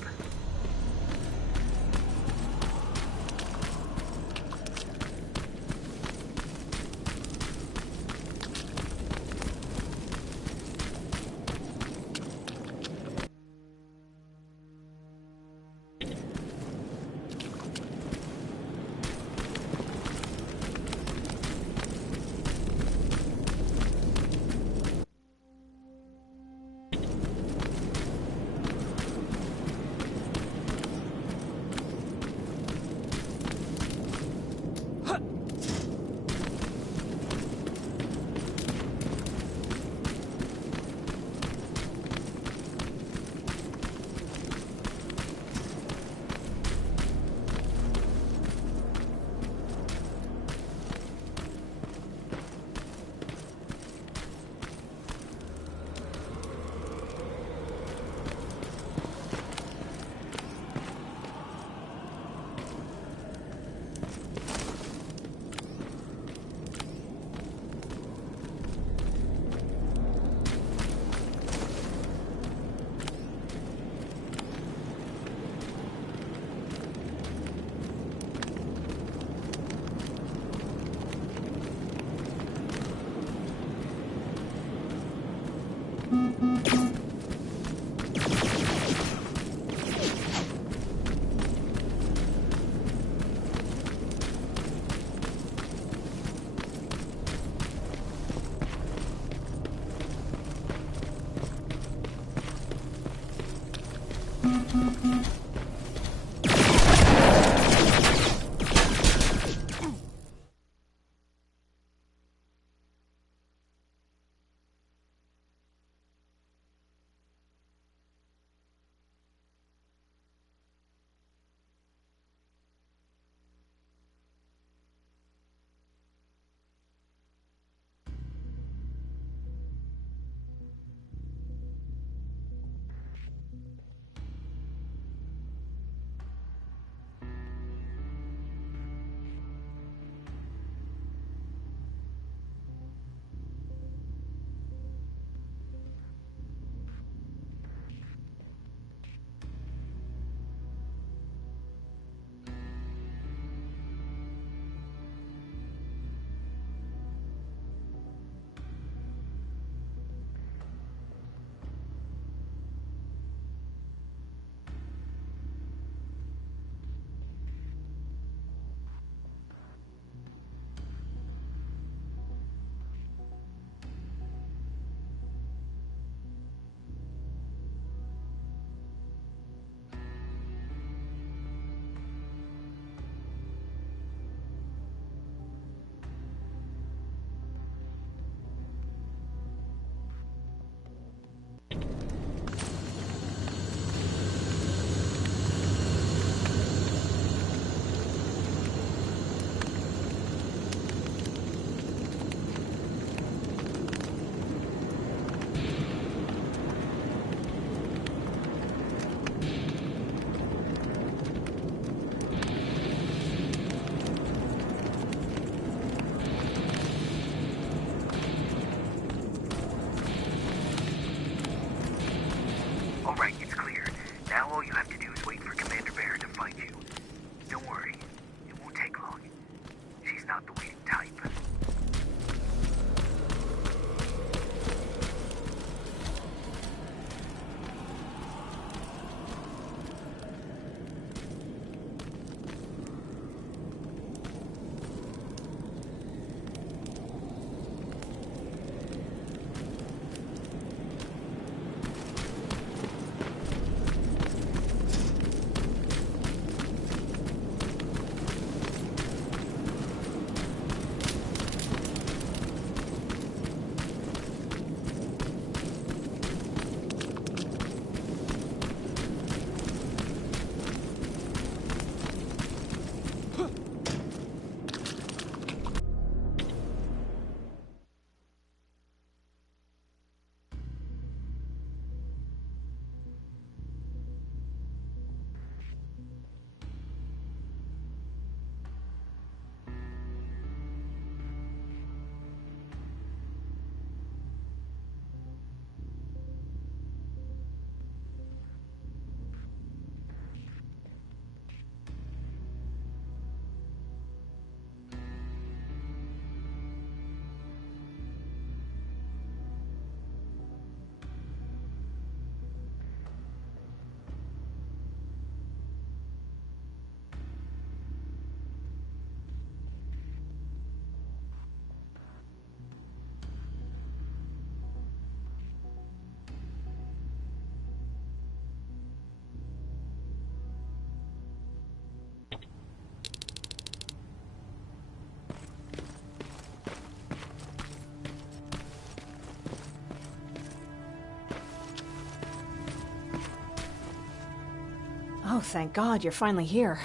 Oh, thank God, you're finally here.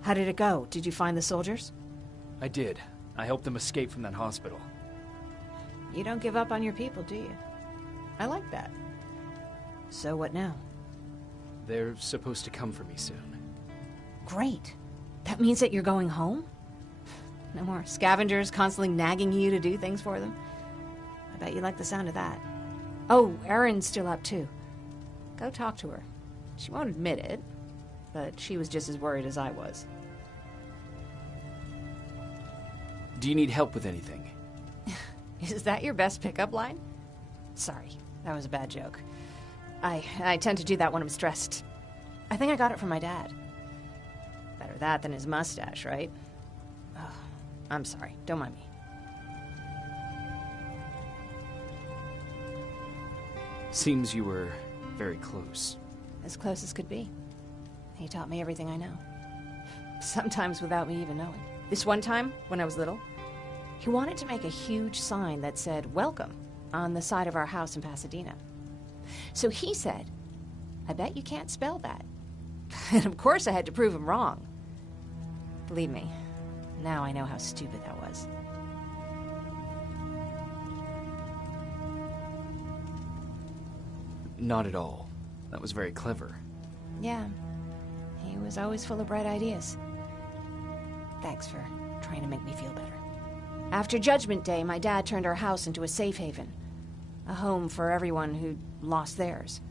How did it go? Did you find the soldiers? I did. I helped them escape from that hospital. You don't give up on your people, do you? I like that. So what now? They're supposed to come for me soon. Great. That means that you're going home? No more scavengers constantly nagging you to do things for them? I bet you like the sound of that. Oh, Erin's still up too. Go talk to her. She won't admit it, but she was just as worried as I was. Do you need help with anything? Is that your best pickup line? Sorry, that was a bad joke. I tend to do that when I'm stressed. I think I got it from my dad. Better that than his mustache, right? Oh, I'm sorry, don't mind me. Seems you were very close. As close as could be. He taught me everything I know. Sometimes without me even knowing. This one time, when I was little, he wanted to make a huge sign that said, "Welcome," on the side of our house in Pasadena. So he said, "I bet you can't spell that." And of course I had to prove him wrong. Believe me, now I know how stupid that was. Not at all. That was very clever. Yeah, he was always full of bright ideas. Thanks for trying to make me feel better. After Judgment Day, my dad turned our house into a safe haven. A home for everyone who'd lost theirs.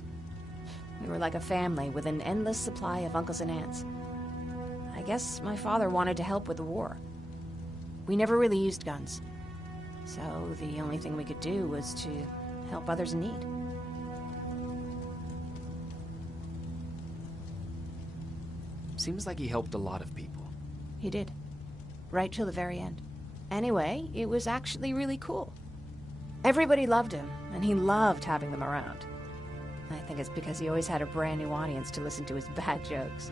We were like a family with an endless supply of uncles and aunts. I guess my father wanted to help with the war. We never really used guns. So the only thing we could do was to help others in need. Seems like he helped a lot of people. He did. Right till the very end. Anyway, it was actually really cool. Everybody loved him, and he loved having them around. I think it's because he always had a brand new audience to listen to his bad jokes.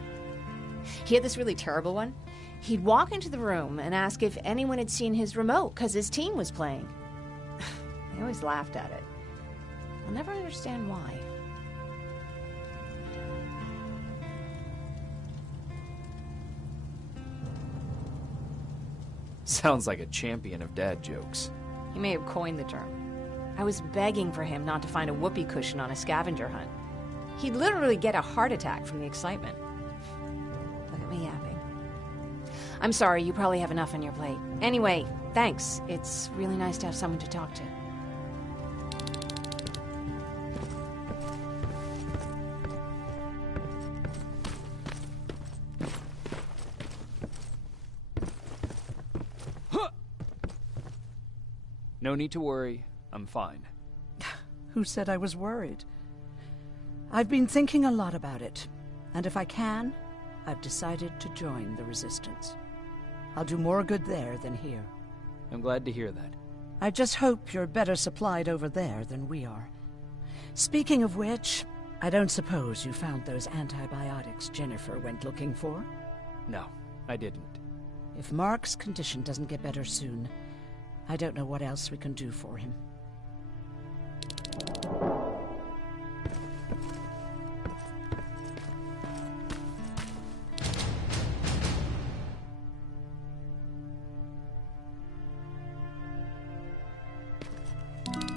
He had this really terrible one. He'd walk into the room and ask if anyone had seen his remote because his team was playing. I always laughed at it. I'll never understand why. Sounds like a champion of dad jokes. He may have coined the term. I was begging for him not to find a whoopee cushion on a scavenger hunt. He'd literally get a heart attack from the excitement. Look at me yapping. I'm sorry, you probably have enough on your plate. Anyway, thanks. It's really nice to have someone to talk to. No need to worry. I'm fine. Who said I was worried? I've been thinking a lot about it, and if I can, I've decided to join the Resistance. I'll do more good there than here. I'm glad to hear that. I just hope you're better supplied over there than we are. Speaking of which, I don't suppose you found those antibiotics Jennifer went looking for? No, I didn't. If Mark's condition doesn't get better soon, I don't know what else we can do for him.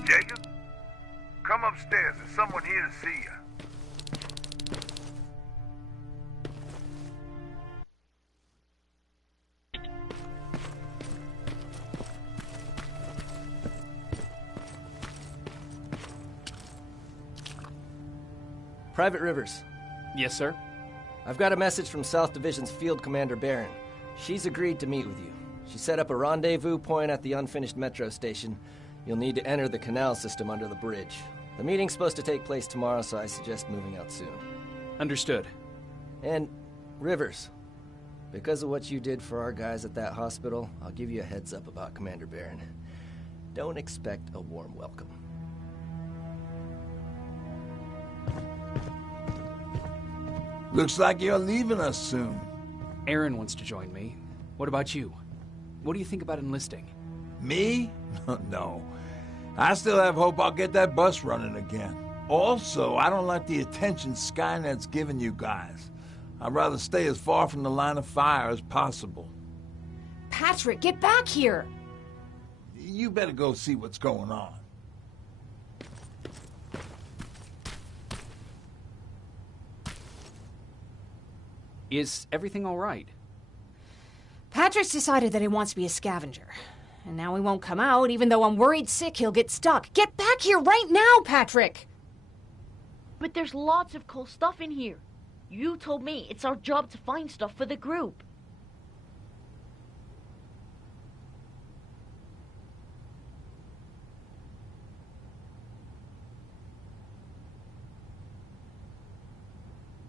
Jacob, come upstairs. There's someone here to see you. Private Rivers. Yes, sir? I've got a message from South Division's Field Commander Barron. She's agreed to meet with you. She set up a rendezvous point at the unfinished metro station. You'll need to enter the canal system under the bridge. The meeting's supposed to take place tomorrow, so I suggest moving out soon. Understood. And, Rivers, because of what you did for our guys at that hospital, I'll give you a heads up about Commander Barron. Don't expect a warm welcome. Looks like you're leaving us soon. Erin wants to join me. What about you? What do you think about enlisting? Me? No. I still have hope I'll get that bus running again. Also, I don't like the attention Skynet's giving you guys. I'd rather stay as far from the line of fire as possible. Patrick, get back here! You better go see what's going on. Is everything all right? Patrick's decided that he wants to be a scavenger. And now he won't come out, even though I'm worried sick he'll get stuck. Get back here right now, Patrick! But there's lots of cool stuff in here. You told me it's our job to find stuff for the group.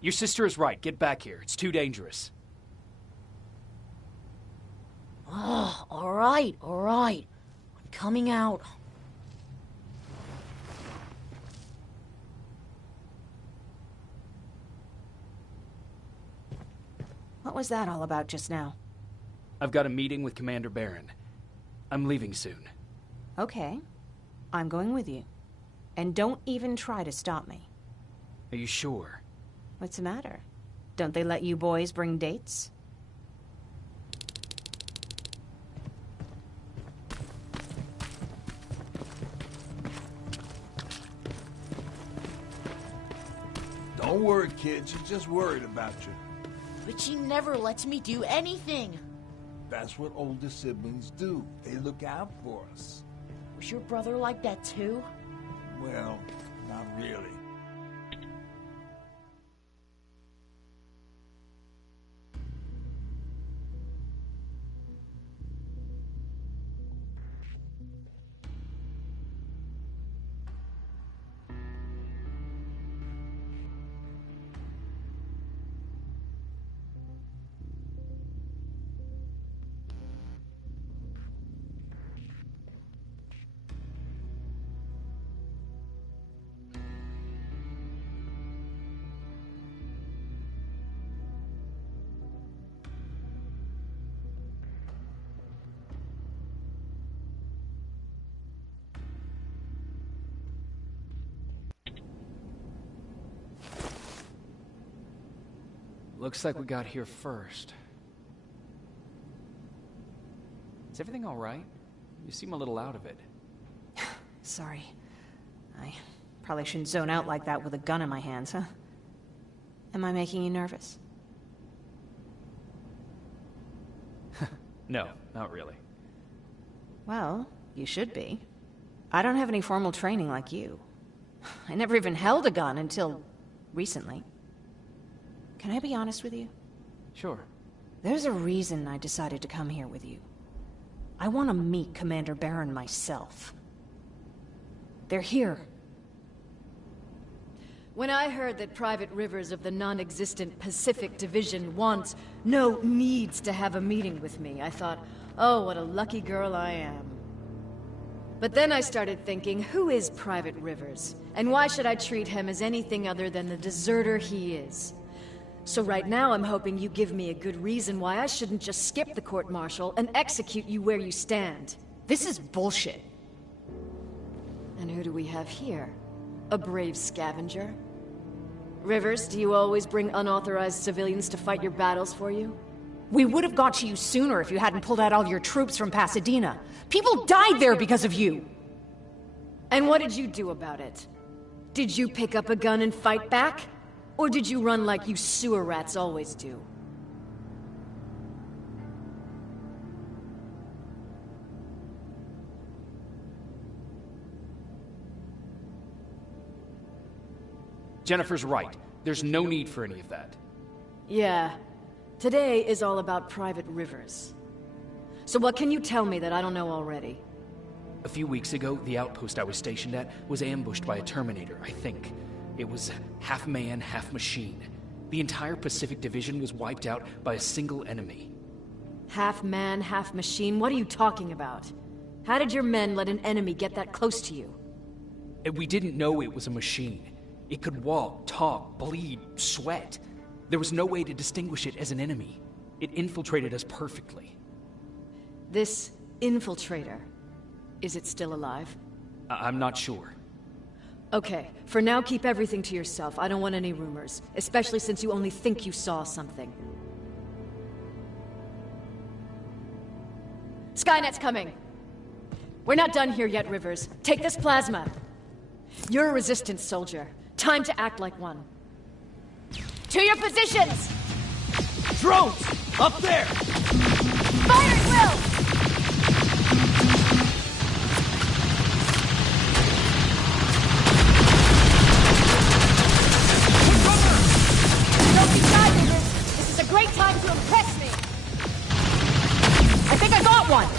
Your sister is right. Get back here. It's too dangerous. Oh, all right. I'm coming out. What was that all about just now? I've got a meeting with Commander Barron. I'm leaving soon. Okay. I'm going with you. And don't even try to stop me. Are you sure? What's the matter? Don't they let you boys bring dates? Don't worry, kid. She's just worried about you. But she never lets me do anything. That's what older siblings do. They look out for us. Was your brother like that too? Well, not really. Looks like we got here first. Is everything all right? You seem a little out of it. Sorry. I probably shouldn't zone out like that with a gun in my hands, huh? Am I making you nervous? No, not really. Well, you should be. I don't have any formal training like you. I never even held a gun until recently. Can I be honest with you? Sure. There's a reason I decided to come here with you. I want to meet Commander Barron myself. They're here. When I heard that Private Rivers of the non-existent Pacific Division needs to have a meeting with me, I thought, oh, what a lucky girl I am. But then I started thinking, who is Private Rivers? And why should I treat him as anything other than the deserter he is? So right now I'm hoping you give me a good reason why I shouldn't just skip the court-martial and execute you where you stand. This is bullshit. And who do we have here? A brave scavenger? Rivers, do you always bring unauthorized civilians to fight your battles for you? We would have got to you sooner if you hadn't pulled out all your troops from Pasadena. People died there because of you! And what did you do about it? Did you pick up a gun and fight back? Or did you run like you sewer rats always do? Jennifer's right. There's no need for any of that. Yeah. Today is all about Private Rivers. So what can you tell me that I don't know already? A few weeks ago, the outpost I was stationed at was ambushed by a Terminator, I think. It was half man, half machine. The entire Pacific Division was wiped out by a single enemy. Half man, half machine? What are you talking about? How did your men let an enemy get that close to you? And we didn't know it was a machine. It could walk, talk, bleed, sweat. There was no way to distinguish it as an enemy. It infiltrated us perfectly. This infiltrator, is it still alive? I'm not sure. Okay, for now keep everything to yourself. I don't want any rumors, especially since you only think you saw something. Skynet's coming. We're not done here yet, Rivers. Take this plasma. You're a resistance soldier. Time to act like one. To your positions! Drones! Up there! Fire at will! Don't be shy, Rivers. This is a great time to impress me. I think I got one.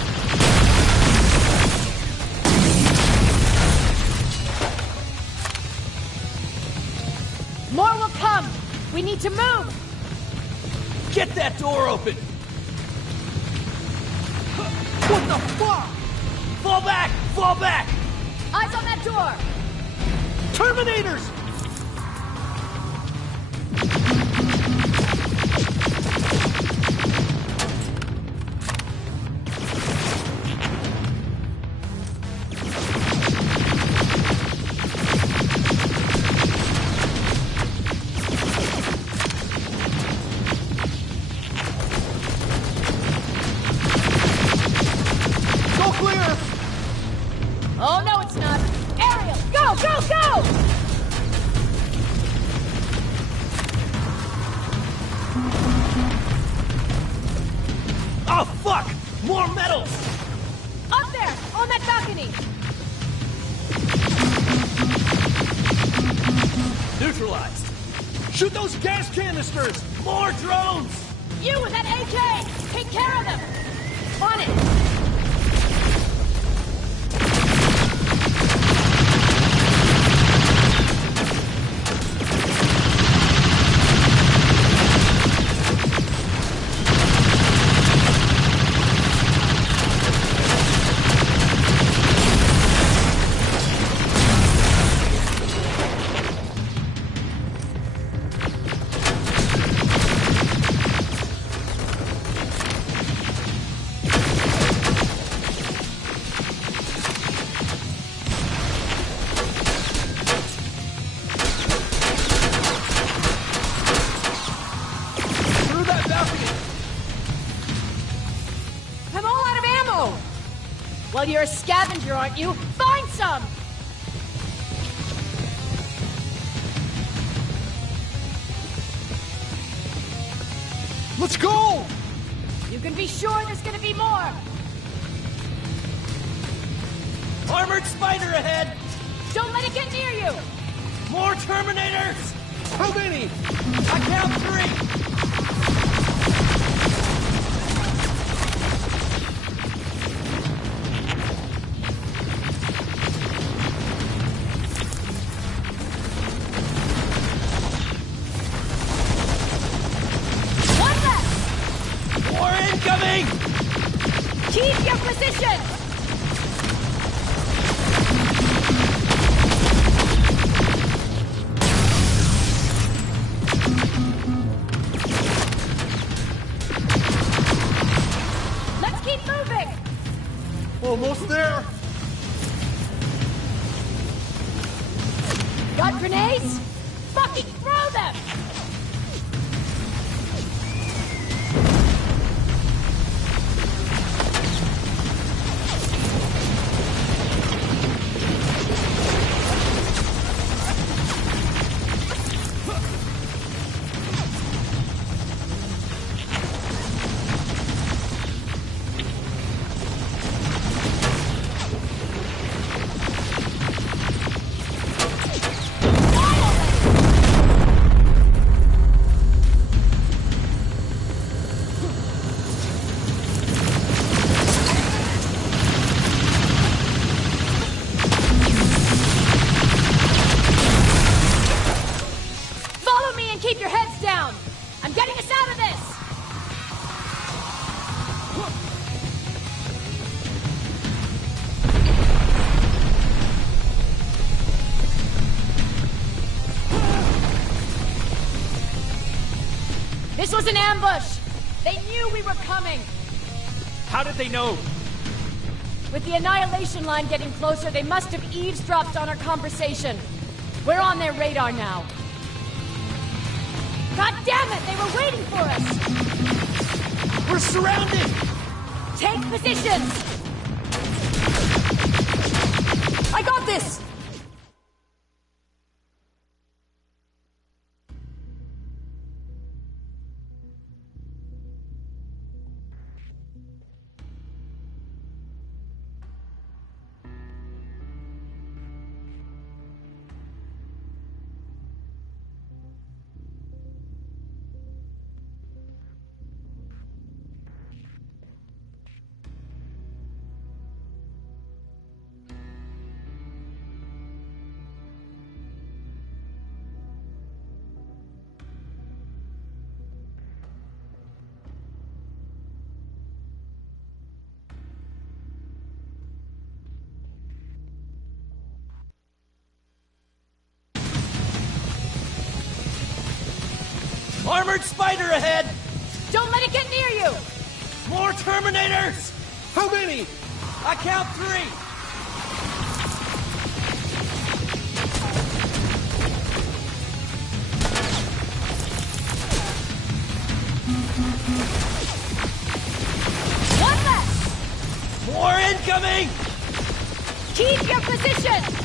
More will come! We need to move! Get that door open! What the fuck? Fall back! Fall back! Eyes on that door! Terminators! Oh, no, it's not. Ariel, go, go, go! Oh, fuck! More metals! Up there, on that balcony! Neutralized! Shoot those gas canisters! More drones! You with that AK! Take care of them! On it! Well, you're a scavenger, aren't you? Find some! Let's go! You can be sure there's gonna be more! Armored spider ahead! Don't let it get near you! More Terminators! How many? I count 3! Incoming! Keep your position! Let's keep moving! Almost there! Got grenades? Fucking throw them! Keep your heads down! I'm getting us out of this! This was an ambush! They knew we were coming! How did they know? With the Annihilation line getting closer, they must have eavesdropped on our conversation. We're on their radar now. God damn it! They were waiting for us! We're surrounded! Take positions! I got this! Armored spider ahead! Don't let it get near you! More Terminators! How many? I count 3! One left! More incoming! Keep your position!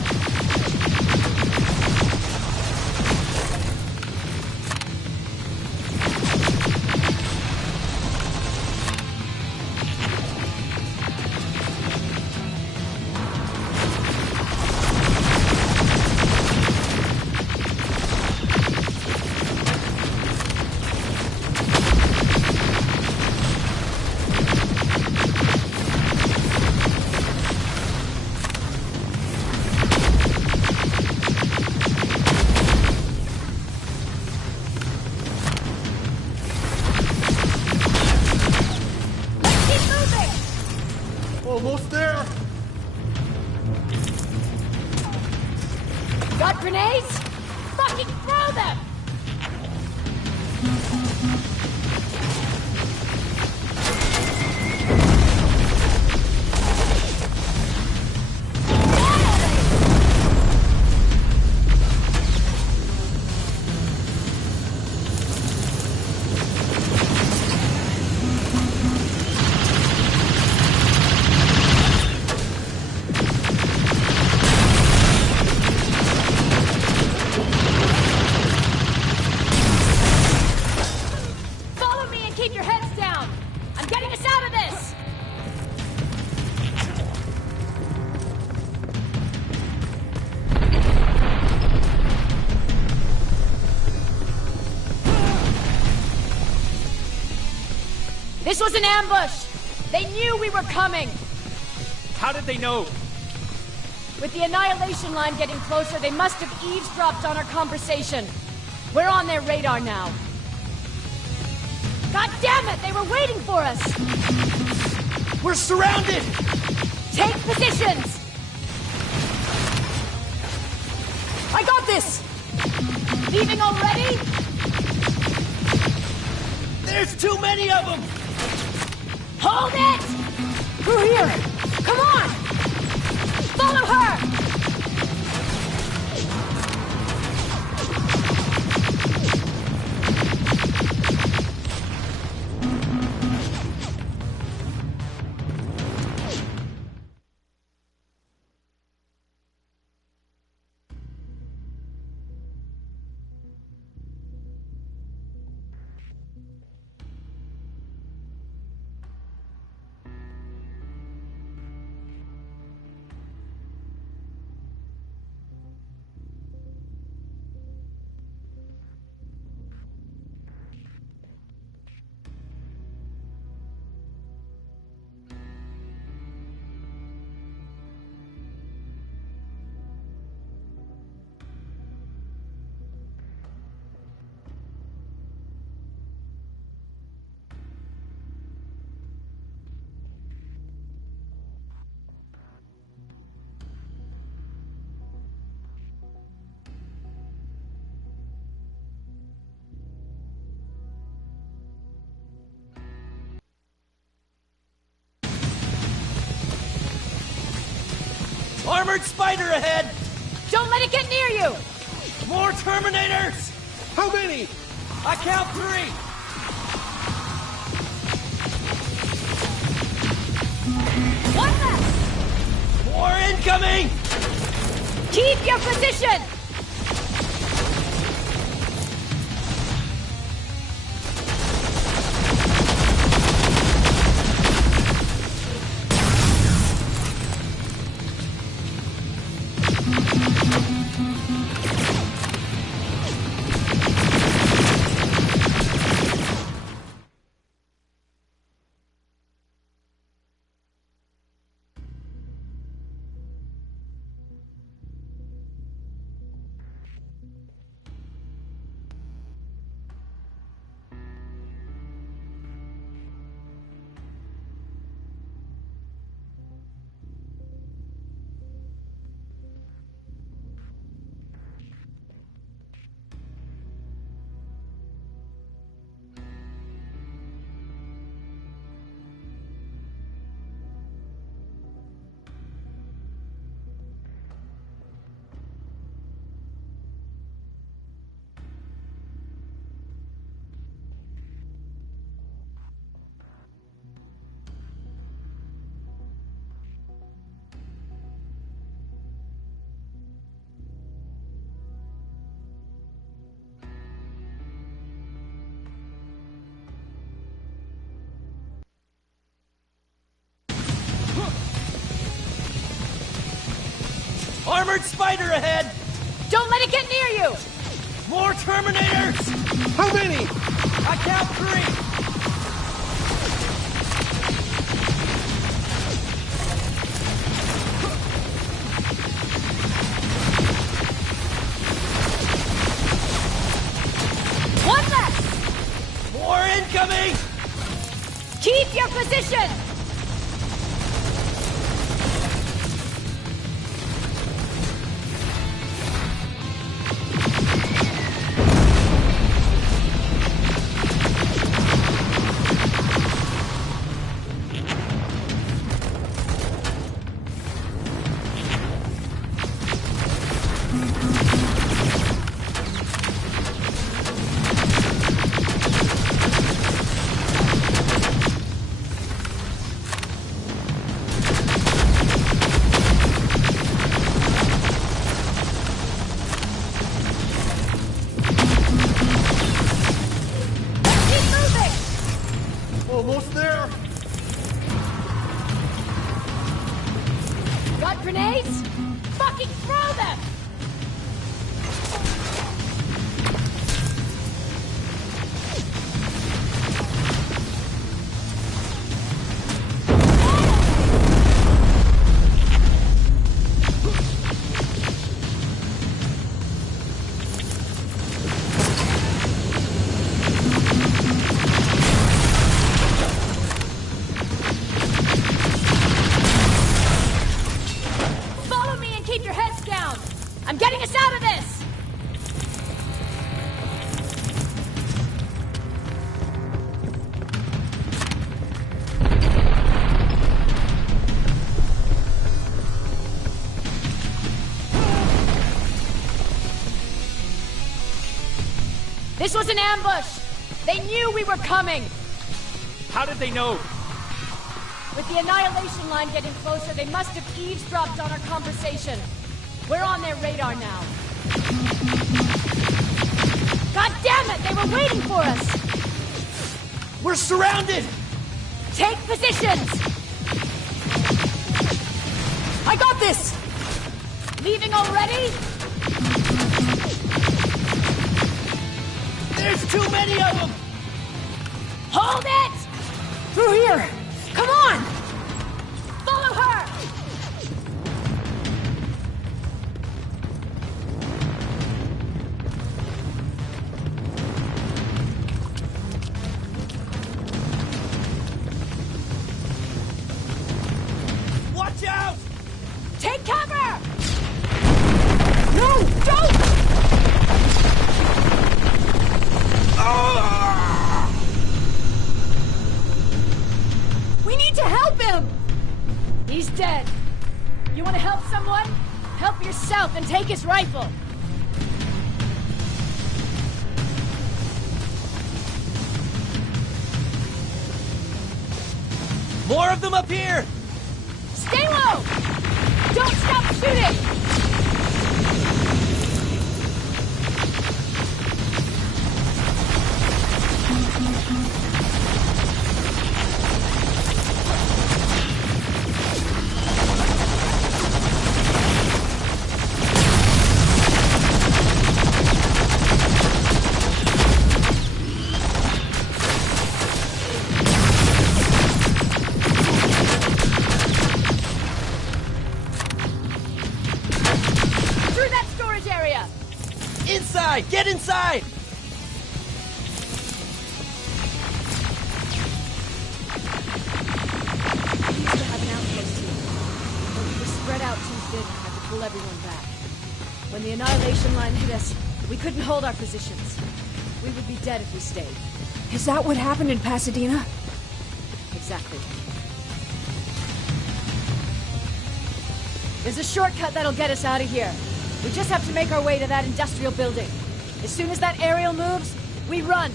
Almost there! Got grenades? Fucking throw them! This was an ambush! They knew we were coming! How did they know? With the Annihilation line getting closer, they must have eavesdropped on our conversation. We're on their radar now. God damn it! They were waiting for us! We're surrounded! Take positions! I got this! Leaving already? There's too many of them! Hold it! Through here! Come on! Follow her! Armored spider ahead! Don't let it get near you! More Terminators! How many? I count 3! One left! More incoming! Keep your position! Armored spider ahead! Don't let it get near you! More Terminators! How many? I count 3! One left! More incoming! Keep your position! Almost there! Got grenades? Fucking throw them! Follow me and keep your heads down! I'm getting us out of this! This was an ambush! They knew we were coming! How did they know? With the Annihilation line getting closer, they must have eavesdropped on our conversation. We're on their radar now. God damn it! They were waiting for us! We're surrounded! Take positions! I got this! Leaving already? There's too many of them! Hold it! Through here! Come on! Follow her! Watch out! Take cover! No! Don't! We need to help him! He's dead. You want to help someone? Help yourself and take his rifle. More of them up here! Stay low! Don't stop shooting! Inside! Get inside! We used to have an outpost here, but we were spread out too thin and had to pull everyone back. When the Annihilation Line hit us, we couldn't hold our positions. We would be dead if we stayed. Is that what happened in Pasadena? Exactly. There's a shortcut that'll get us out of here. We just have to make our way to that industrial building. As soon as that aerial moves, we run.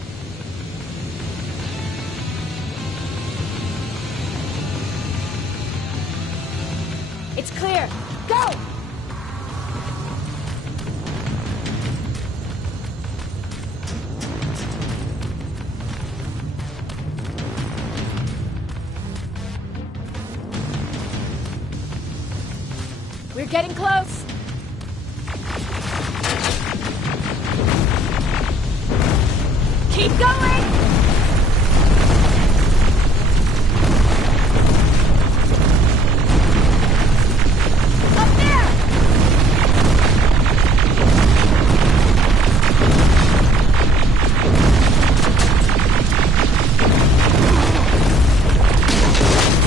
It's clear. Go! We're getting close. Keep going! Up there!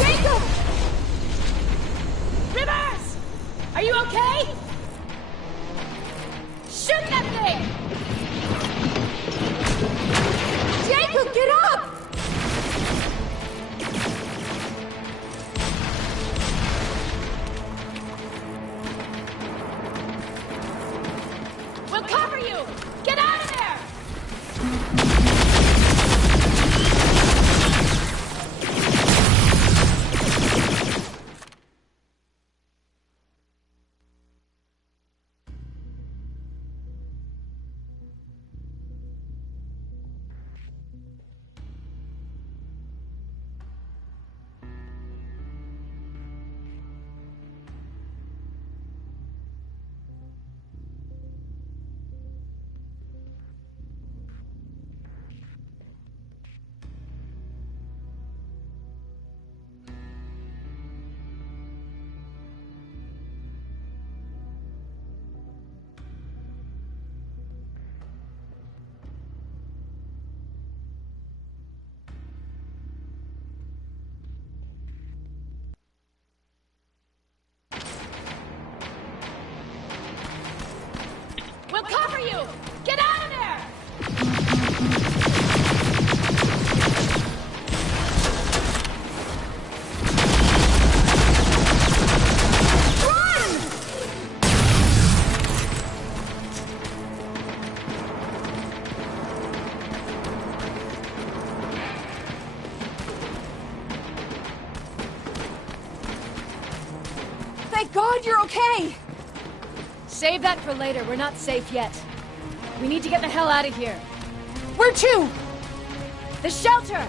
Jacob! Rivers! Are you okay? Shoot that thing! Jacob, get up! We'll cover you! Get out of there! We'll cover you! Get out of there! Run! Thank God you're okay! Save that for later. We're not safe yet. We need to get the hell out of here. Where to? The shelter!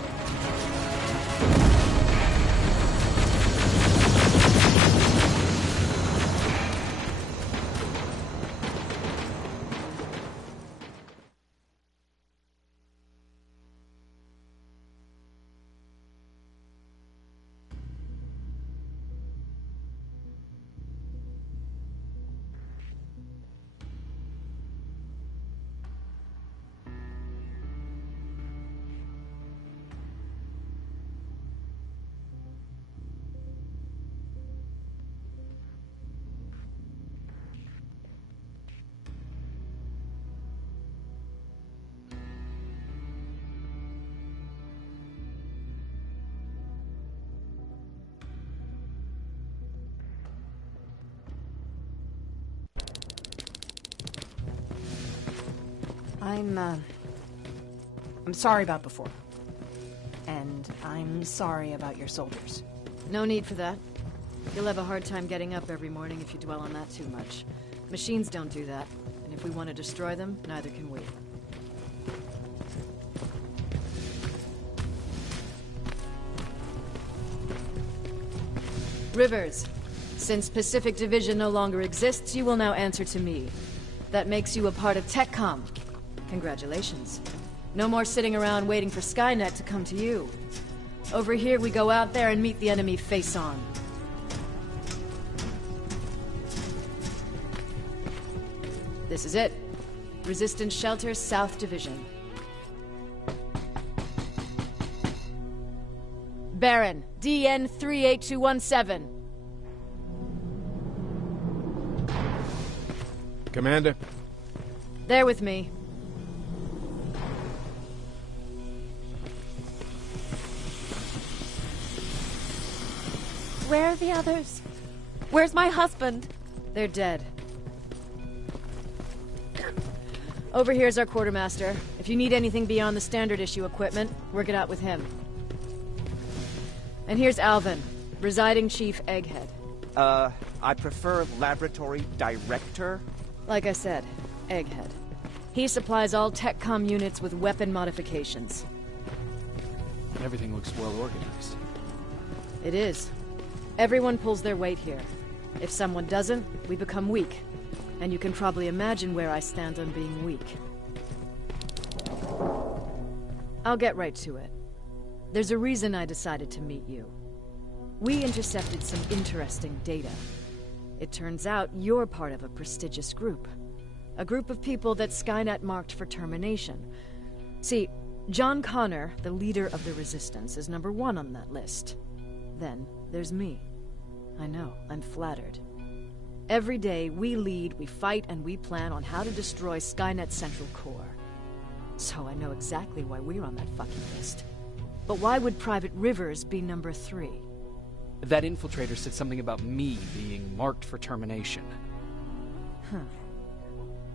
I'm sorry about before. And I'm sorry about your soldiers. No need for that. You'll have a hard time getting up every morning if you dwell on that too much. Machines don't do that, and if we want to destroy them, neither can we. Rivers, since Pacific Division no longer exists, you will now answer to me. That makes you a part of TechCom. Congratulations. No more sitting around waiting for Skynet to come to you. Over here, we go out there and meet the enemy face on. This is it. Resistance Shelter, South Division. Baron, DN 38217. Commander? There with me. Where are the others? Where's my husband? They're dead. Over here's our quartermaster. If you need anything beyond the standard issue equipment, work it out with him. And here's Alvin, Presiding Chief Egghead. I prefer Laboratory Director. Like I said, Egghead. He supplies all TechCom units with weapon modifications. Everything looks well organized. It is. Everyone pulls their weight here. If someone doesn't, we become weak. And you can probably imagine where I stand on being weak. I'll get right to it. There's a reason I decided to meet you. We intercepted some interesting data. It turns out you're part of a prestigious group. A group of people that Skynet marked for termination. See, John Connor, the leader of the Resistance, is #1 on that list. Then there's me. I know, I'm flattered. Every day, we lead, we fight, and we plan on how to destroy Skynet's central core. So I know exactly why we're on that fucking list. But why would Private Rivers be #3? That infiltrator said something about me being marked for termination. Huh.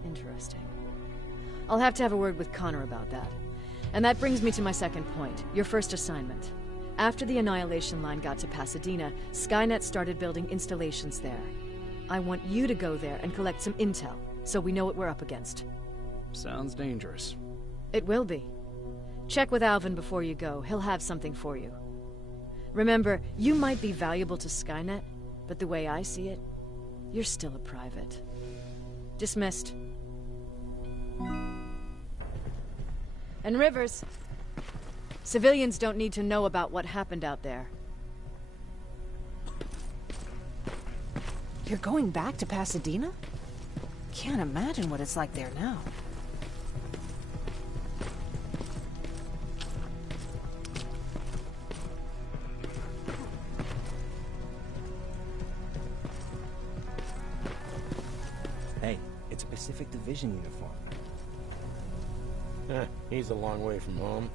Interesting. I'll have to have a word with Connor about that. And that brings me to my second point, your first assignment. After the Annihilation Line got to Pasadena, Skynet started building installations there. I want you to go there and collect some intel, so we know what we're up against. Sounds dangerous. It will be. Check with Alvin before you go. He'll have something for you. Remember, you might be valuable to Skynet, but the way I see it, you're still a private. Dismissed. And Rivers, civilians don't need to know about what happened out there. You're going back to Pasadena? Can't imagine what it's like there now. Hey, it's a Pacific Division uniform. He's a long way from home.